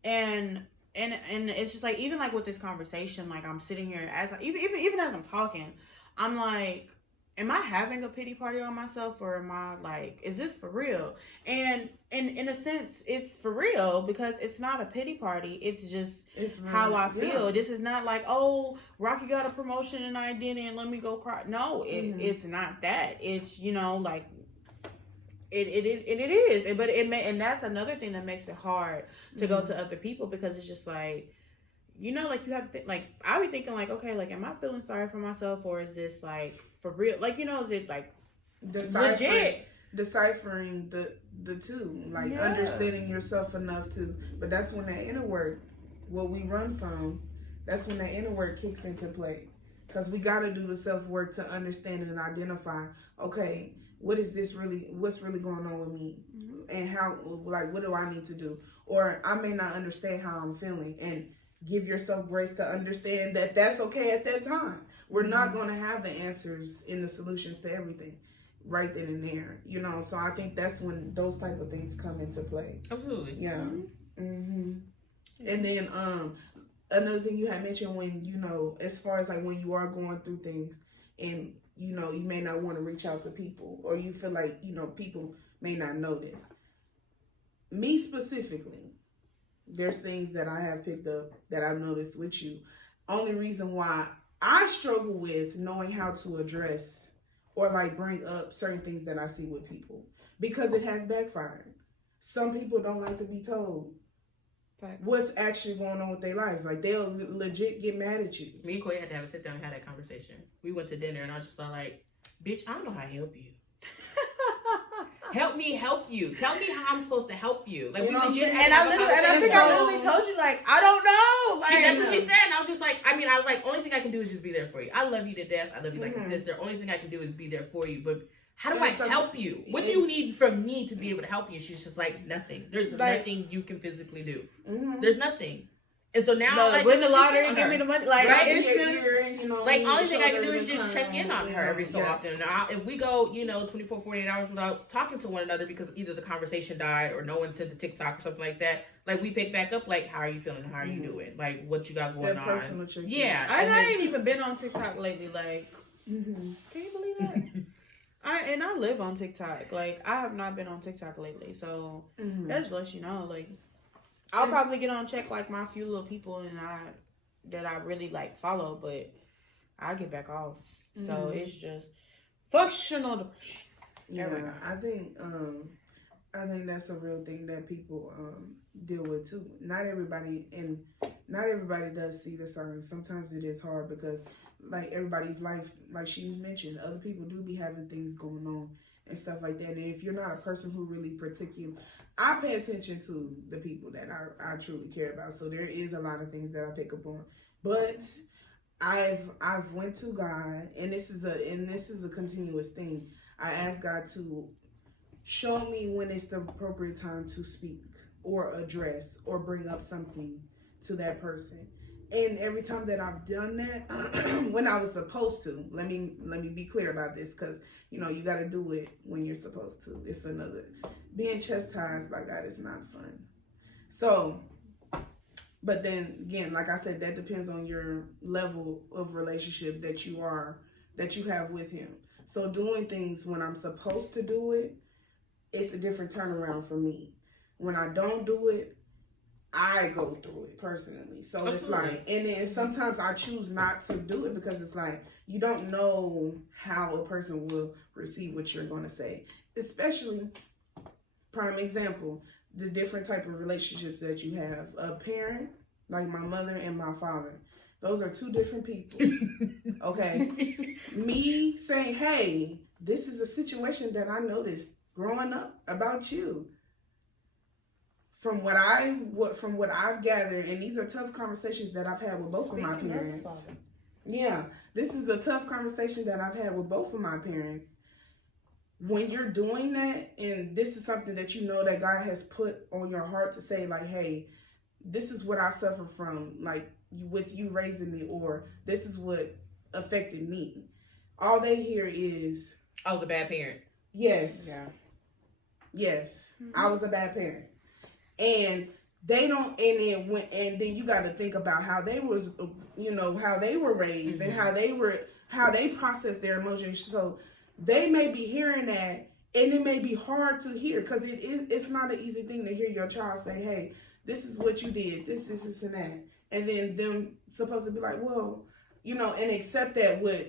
And it's just like, even like with this conversation, like I'm sitting here even as I'm talking, I'm like, am I having a pity party on myself, or am I like, is this for real? And in a sense, it's for real because it's not a pity party. It's just how I feel. Yeah. This is not like, oh, Rocky got a promotion and I didn't, let me go cry. No, it's not that. It's, like, it is. But and that's another thing that makes it hard to go to other people, because it's just like, like you have to like, I be thinking like, okay, like, am I feeling sorry for myself, or is this like for real? Like, is it like legit? Deciphering the two, like understanding yourself enough to, but that's when that inner work, what we run from, that's when that inner work kicks into play. Because we got to do the self work to understand and identify, okay, what's really going on with me, and how, like, what do I need to do? Or I may not understand how I'm feeling, and give yourself grace to understand that that's okay at that time. We're not going to have the answers and the solutions to everything right then and there, So I think that's when those type of things come into play. Absolutely. Yeah. And then another thing you had mentioned, when as far as like when you are going through things, and you may not want to reach out to people, or you feel like people may not notice. Me specifically, there's things that I have picked up that I've noticed with you. Only reason why I struggle with knowing how to address or like bring up certain things that I see with people, because it has backfired. Some people don't like to be told what's actually going on with their lives. Like, they'll legit get mad at you. Me and Koya had to have a sit down and have that conversation. We went to dinner and I was just like, bitch, I don't know how to help you. Help me help you. Tell me how I'm supposed to help you. Like, we legit had I literally told you, like, I don't know. Like, that's what she said. And I was just like, I was like, only thing I can do is just be there for you. I love you to death. I love you like a sister. Only thing I can do is be there for you. But how do I help you? What do you need from me to be able to help you? She's just like, nothing. There's nothing you can physically do. There's nothing. And so now, win the lottery, give me the money. Like, right? It's just, like, only thing I can do is just check in on her every so often. Now, if we go, 24, 48 hours without talking to one another because either the conversation died or no one sent a TikTok or something like that, like, we pick back up, like, how are you feeling? How are you doing? Like, what you got going on? Yeah. I ain't even been on TikTok lately. Like, can you believe that? I live on TikTok. Like, I have not been on TikTok lately. So, that just lets you know, like, I'll probably get on check like my few little people that I really like follow, but I get back off. So it's just functional depression. Yeah, I think that's a real thing that people deal with too. Not everybody does see the signs. Sometimes it is hard because like everybody's life, like she mentioned, other people do be having things going on and stuff like that. And if you're not a person who really particular, I pay attention to the people that I truly care about. So there is a lot of things that I pick up on. But I've went to God, and this is a continuous thing. I ask God to show me when it's the appropriate time to speak or address or bring up something to that person. And every time that I've done that, when I was supposed to, let me be clear about this, because you got to do it when you're supposed to. It's another being chastised by God is not fun. So, but then again, like I said, that depends on your level of relationship that you have with Him. So doing things when I'm supposed to do it, it's a different turnaround for me. When I don't do it, I go through it personally. So It's like, and then sometimes I choose not to do it because it's like, you don't know how a person will receive what you're going to say. Especially, prime example, the different type of relationships that you have. A parent, like my mother and my father, those are two different people. Okay? Me saying, hey, this is a situation that I noticed growing up about you. From what I've gathered, and these are tough conversations that I've had with both of my parents. Yeah, this is a tough conversation that I've had with both of my parents. When you're doing that, and this is something that that God has put on your heart to say, like, hey, this is what I suffer from, like, with you raising me, or this is what affected me. All they hear is, I was a bad parent. Yes. Yeah. Yes. I was a bad parent. And they don't, and then you got to think about how they was, how they were raised and how they process their emotions. So they may be hearing that, and it may be hard to hear because it's not an easy thing to hear your child say, hey, this is what you did, this, and that. And then them supposed to be like, well, and accept that with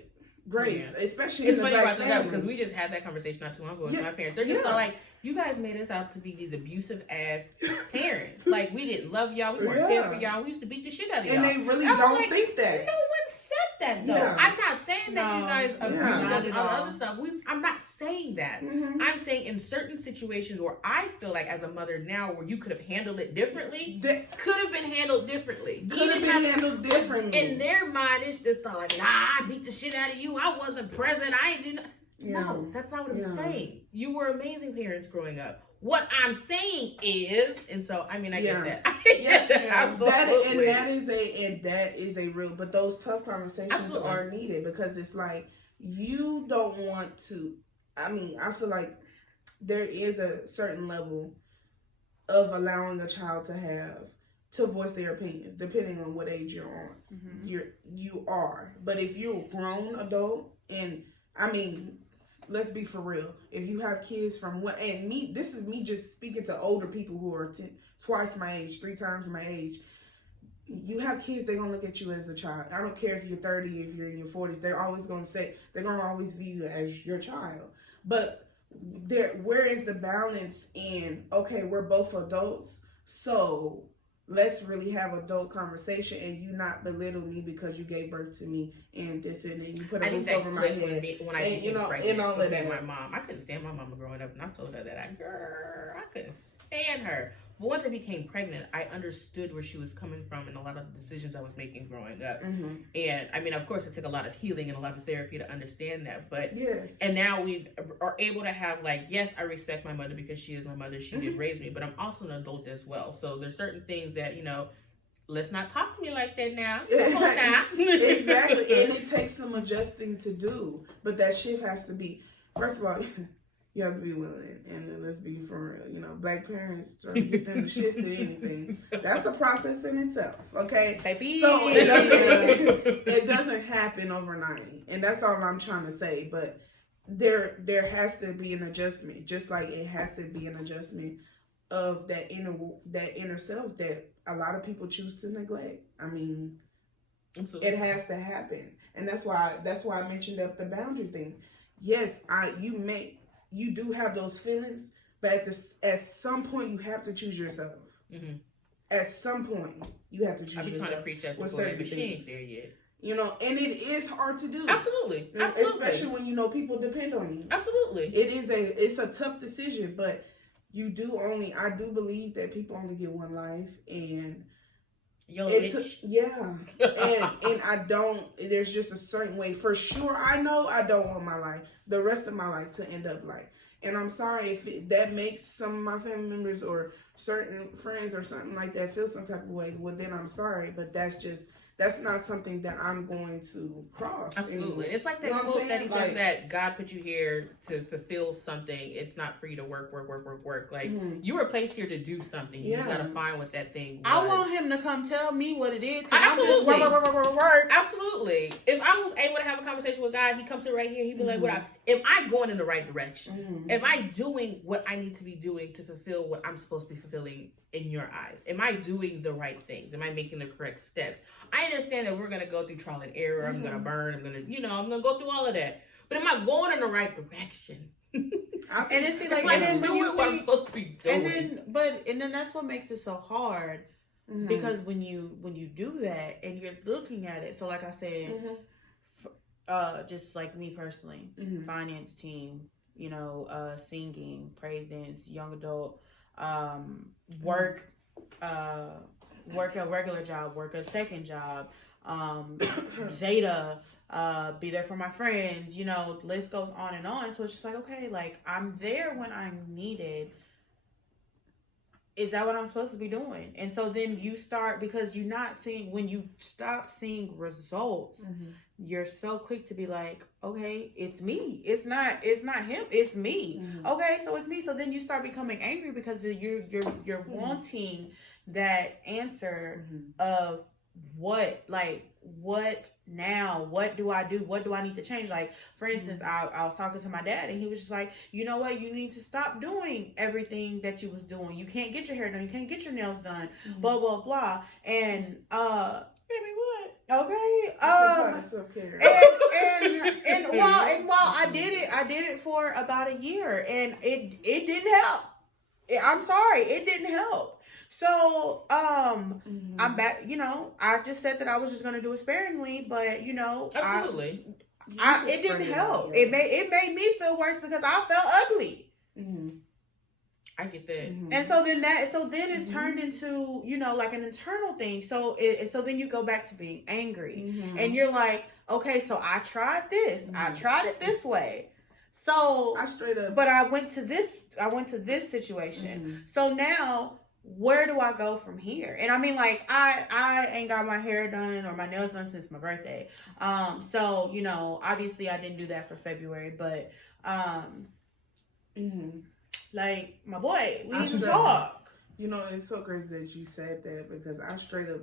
grace, especially in the Black family. Because we just had that conversation not too long ago with my parents. They're just like, you guys made us out to be these abusive ass parents. Like, we didn't love y'all. We weren't there for y'all. We used to beat the shit out of y'all. And they really don't think that. No one said that, though. Yeah. I'm not saying that you guys abused us and all the other stuff. I'm not saying that. I'm saying in certain situations where I feel like as a mother now, where you could have handled it differently, could have been handled differently. In their mind, it's just like, nah, I beat the shit out of you. I wasn't present. I didn't. No, that's not what I'm saying. You were amazing parents growing up. What I'm saying is, and so I get that. That is a real. But those tough conversations are needed because it's like you don't want to. I feel like there is a certain level of allowing a child to voice their opinions, depending on what age you're on. You are, but if you're a grown adult, and let's be for real. If you have kids this is me just speaking to older people who are twice my age, 3 times my age. You have kids, they're going to look at you as a child. I don't care if you're 30, if you're in your 40s. They're always going to always view you as your child. But where is the balance in, okay, we're both adults, so let's really have adult conversation and you not belittle me because you gave birth to me and this and then you put a roof over my head. When I became pregnant, and all of that. My mom, I couldn't stand my mama growing up, and I told her that I couldn't stand her. But once I became pregnant, I understood where she was coming from and a lot of the decisions I was making growing up. And I mean, of course, it took a lot of healing and a lot of therapy to understand that. But yes, and now we are able to have like, yes, I respect my mother because she is my mother. She did raise me, but I'm also an adult as well. So there's certain things that, you know, let's not talk to me like that now. Exactly. And it takes some adjusting to do. But that shift has to be, first of all, you have to be willing. And then let's be for real. You know, black parents trying to get them to shift to anything. That's a process in itself. Okay? Baby. So it doesn't happen overnight. And that's all I'm trying to say. But there has to be an adjustment. Just like it has to be an adjustment of that inner self that a lot of people choose to neglect. I mean, absolutely. It has to happen, and that's why I mentioned up the boundary thing. Yes, you do have those feelings, but at some point you have to choose yourself. At some point you have to choose yourself. I've been trying to preach that before, but she ain't there yet. You know, and it is hard to do. Absolutely. You know, especially when you know people depend on you. Absolutely, it's a tough decision, but. I do believe that people only get one life, and and I don't, there's just a certain way. For sure, I know I don't want my life, the rest of my life, to end up like, and I'm sorry if that makes some of my family members or certain friends or something like that feel some type of way, well then I'm sorry, but that's not something that I'm going to cross. Absolutely. It's like that quote that he says that God put you here to fulfill something. It's not for you to work. Like, you were placed here to do something. You just got to find what that thing was. I want him to come tell me what it is. Absolutely. Absolutely. If I was able to have a conversation with God, he comes to right here, he'd be like, am I going in the right direction? Am I doing what I need to be doing to fulfill what I'm supposed to be fulfilling in your eyes? Am I doing the right things? Am I making the correct steps? I understand that we're going to go through trial and error. I'm going to burn. I'm going to go through all of that. But am I going in the right direction? And it's like, and then doing what I'm supposed to be doing. And then that's what makes it so hard. Because when you do that and you're looking at it, so like I said, just like me personally, finance team, you know, singing, praise dance, young adult, work a regular job, work a second job, Zeta, be there for my friends, you know, the list goes on and on. So it's just like, okay, like I'm there when I'm needed. Is that what I'm supposed to be doing? And so then you start, because you're not seeing, when you stop seeing results, you're so quick to be like, okay, it's me. It's not him. It's me. Okay, so it's me. So then you start becoming angry because you're wanting that answer of what now? What do I do? What do I need to change? Like, for instance, I was talking to my dad and he was just like, you know what? You need to stop doing everything that you was doing. You can't get your hair done. You can't get your nails done. Blah, blah, blah. And, baby, what? Okay. And while I did it for about a year and it didn't help. I'm sorry. It didn't help. So, I'm back, you know, I just said that I was just going to do it sparingly, but, you know, absolutely. It didn't help. It made me feel worse because I felt ugly. I get that. And so then it turned into, you know, like an internal thing. So then you go back to being angry and you're like, okay, so I tried this. I tried it this way. So I straight up, but I went to this situation. So now, where do I go from here? And I mean, like, I ain't got my hair done or my nails done since my birthday. So, you know, obviously I didn't do that for February, but, like, my boy, we need to talk. You know, it's so crazy that you said that because I straight up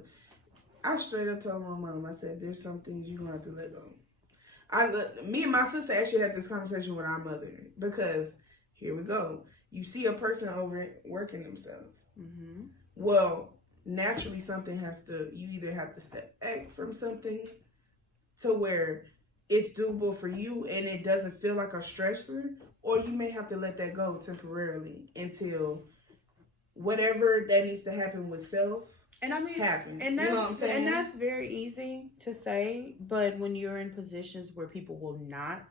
told my mom, I said, there's some things you're going to have to let go. Me and my sister actually had this conversation with our mother because, here we go. You see a person overworking themselves. Well, naturally you either have to step back from something to where it's doable for you and it doesn't feel like a stressor, or you may have to let that go temporarily until whatever that needs to happen with self happens. And that's very easy to say, but when you're in positions where people will not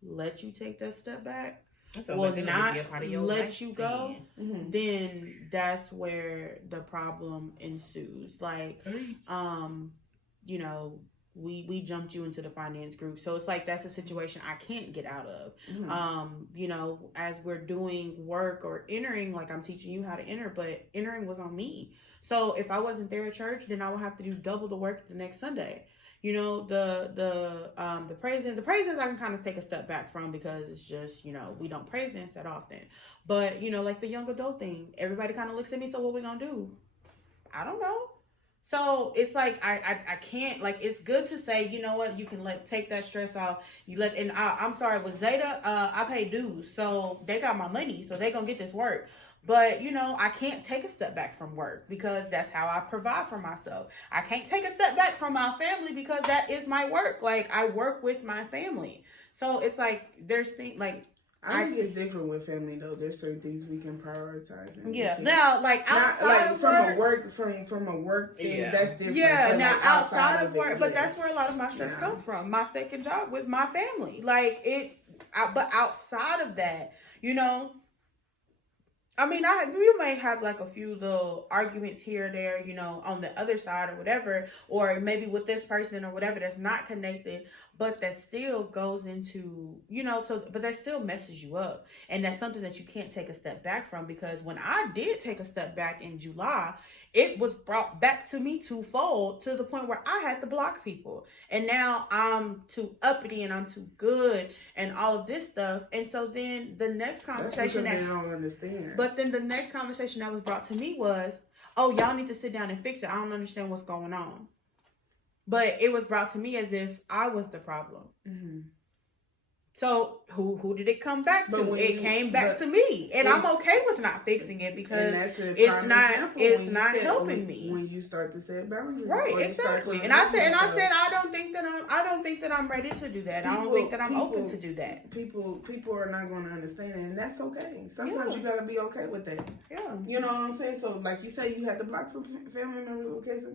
let you take that step back, will not let you go, Mm-hmm. then that's where the problem ensues. Like, you know, we jumped you into the finance group, so it's like that's a situation I can't get out of. Mm-hmm. You know, as we're doing work or entering, like I'm teaching you how to enter, but entering was on me. So if I wasn't there at church, then I would have to do double the work the next Sunday. You know, the praises I can kind of take a step back from, because it's just, you know, we don't praise dance that often. But, you know, like the young adult thing, everybody kind of looks at me, so what we gonna do? I don't know. So it's like I can't, like, it's good to say, you know what, you can take that stress out. You let, and I'm sorry, with Zeta, I pay dues, so they got my money, so they gonna get this work. But, you know, I can't take a step back from work, because that's how I provide for myself. I can't take a step back from my family, because that is my work. Like, I work with my family. So it's like, there's things like, I think it's different with family though. There's certain things we can prioritize. Yeah. Now, like outside of work, from a work thing, Yeah. that's different. Yeah. But Now like outside of work, it, but yes. that's where a lot of my stress comes from. My second job with my family, like it. But outside of that, you know, I mean, we may have like a few little arguments here or there, you know, on the other side or whatever, or maybe with this person or whatever that's not connected, but that still goes into, you know, so, but that still messes you up. And that's something that you can't take a step back from, because when I did take a step back in July, it was brought back to me twofold, to the point where I had to block people. And now I'm too uppity and I'm too good and all of this stuff. And so then the next conversation they don't understand. But then the next conversation that was brought to me was, oh, y'all need to sit down and fix it. I don't understand what's going on. But it was brought to me as if I was the problem. Mm-hmm. So who did it come back to? It came back to me, and I'm okay with not fixing it, because it's not helping me when you start to set boundaries. Right, exactly. And I said I don't think that I'm ready to do that. I don't think that I'm open to do that. People are not going to understand it, and that's okay. Sometimes you got to be okay with that. Yeah, you know what I'm saying. So like you say, you had to block some family members. Okay, so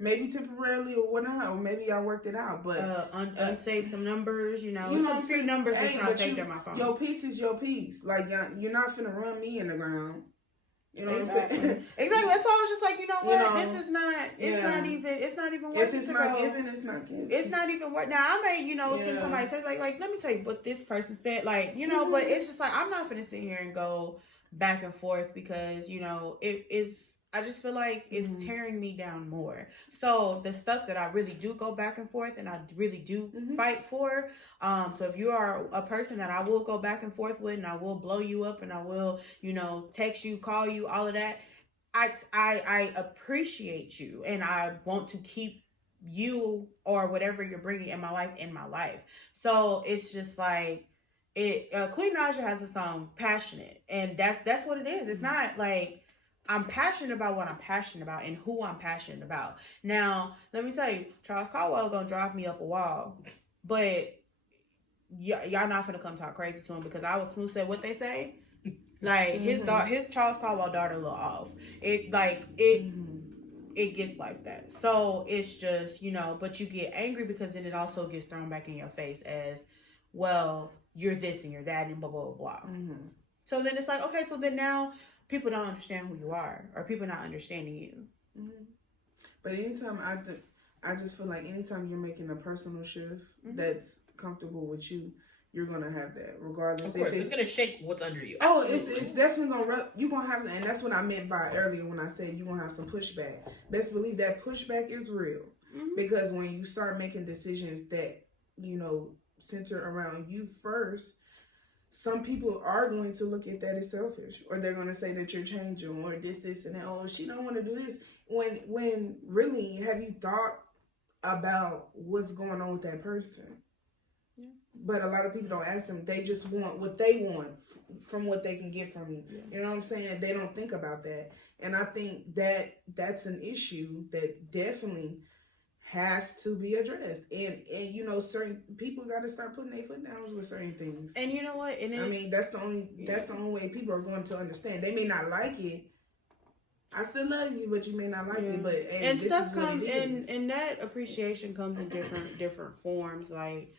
maybe temporarily or whatnot, or maybe y'all worked it out, but unsave some numbers, you know some few numbers that's not saved on my phone. Your piece is your piece. Like, you're not finna run me in the ground. You know what I'm saying? Exactly. That's why I was just like, you know what? This is not. It's not even worth it. If it's not given, it's not given. It's not even worth. Now I may, send somebody say like, let me tell you what this person said, like, but it's just like, I'm not finna sit here and go back and forth, because it is. I just feel like it's tearing me down more. So the stuff that I really do go back and forth and I really do fight for. So if you are a person that I will go back and forth with, and I will blow you up, and I will, text you, call you, all of that. I appreciate you, and I want to keep you or whatever you're bringing in my life. So it's just like, Queen Naja has a song, Passionate. And that's what it is. It's not like, I'm passionate about what I'm passionate about and who I'm passionate about. Now, let me tell you, Charles Caldwell gonna drive me up a wall, but y'all not finna come talk crazy to him, because I was smooth said what they say. Like his Charles Caldwell daughter a little off. It gets like that. So it's just, but you get angry, because then it also gets thrown back in your face as, well, you're this and you're that and blah blah blah. So then it's like, okay, so then now people don't understand who you are, or people not understanding you. But anytime I just feel like anytime you're making a personal shift that's comfortable with you, you're gonna have that, regardless. Of course, it's gonna shake what's under you. Oh, it's definitely gonna rub. You gonna have, and that's what I meant by earlier when I said you gonna have some pushback. Best believe that pushback is real, because when you start making decisions that center around you first, some people are going to look at that as selfish, or they're going to say that you're changing, or this, and that. Oh, she don't want to do this. When really, have you thought about what's going on with that person? Yeah. But a lot of people don't ask them. They just want what they want from what they can get from you. Yeah. You know what I'm saying? They don't think about that. And I think that that's an issue that definitely has to be addressed, and certain people got to start putting their foot down with certain things. And you know what? That's the only way people are going to understand. They may not like it. I still love you, but you may not like it. But and stuff comes and that appreciation comes in different forms. Like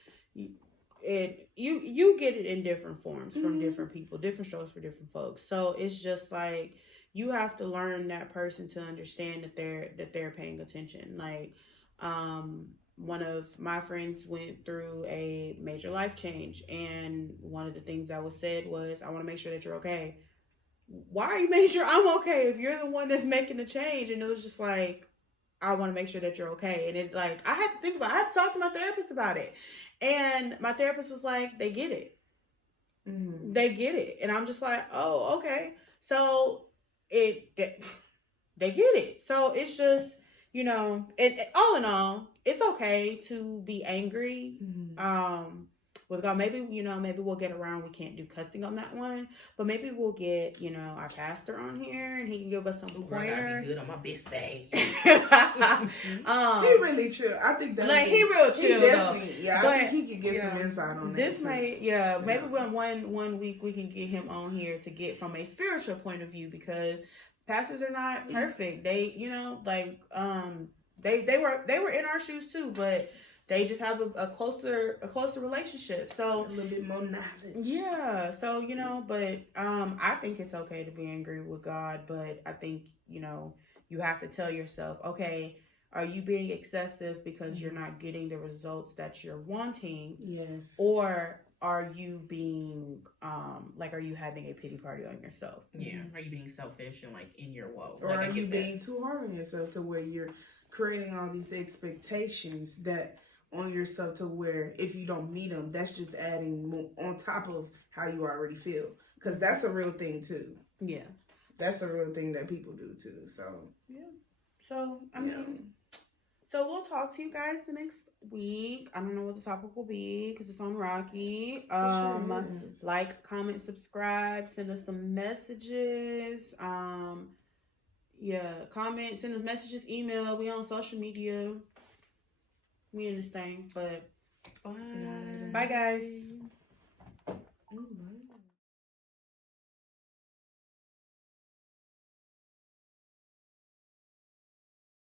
you get it in different forms from different people, different strokes for different folks. So it's just like you have to learn that person to understand that they're paying attention. Like, one of my friends went through a major life change, and one of the things that was said was, I want to make sure that you're okay. Why are you making sure I'm okay if you're the one that's making the change? And it was just like, I want to make sure that you're okay. And it, like, I had to talk to my therapist about it. And my therapist was like, they get it. Mm-hmm. They get it. And I'm just like, oh, okay. So they get it. So it's just, you know, all in all, it's okay to be angry. Mm-hmm. With God, maybe we'll get around. We can't do cussing on that one, but maybe we'll get, our pastor on here, and he can give us some pointers. Be good on my best day. He really chill. I think that he real chill. Yeah, I think he could get some insight on this. Maybe when one week we can get him on here to get from a spiritual point of view, because pastors are not perfect. They, they were in our shoes too, but they just have a closer relationship. So a little bit more knowledge. Yeah. So, but I think it's okay to be angry with God, but I think, you have to tell yourself, okay, are you being excessive because you're not getting the results that you're wanting? Yes. Or are you being are you having a pity party on yourself? Yeah. Are you being selfish and in your woe? Or are you being too hard on yourself to where you're creating all these expectations that on yourself, to where if you don't meet them, that's just adding more on top of how you already feel, because that's a real thing too. Yeah, that's a real thing that people do too. So yeah. So I mean, so we'll talk to you guys the next week. I don't know what the topic will be because it's on Rocky. Like, comment, subscribe, send us some messages. Comment, send us messages, email. We on social media. We in this thing, but bye guys.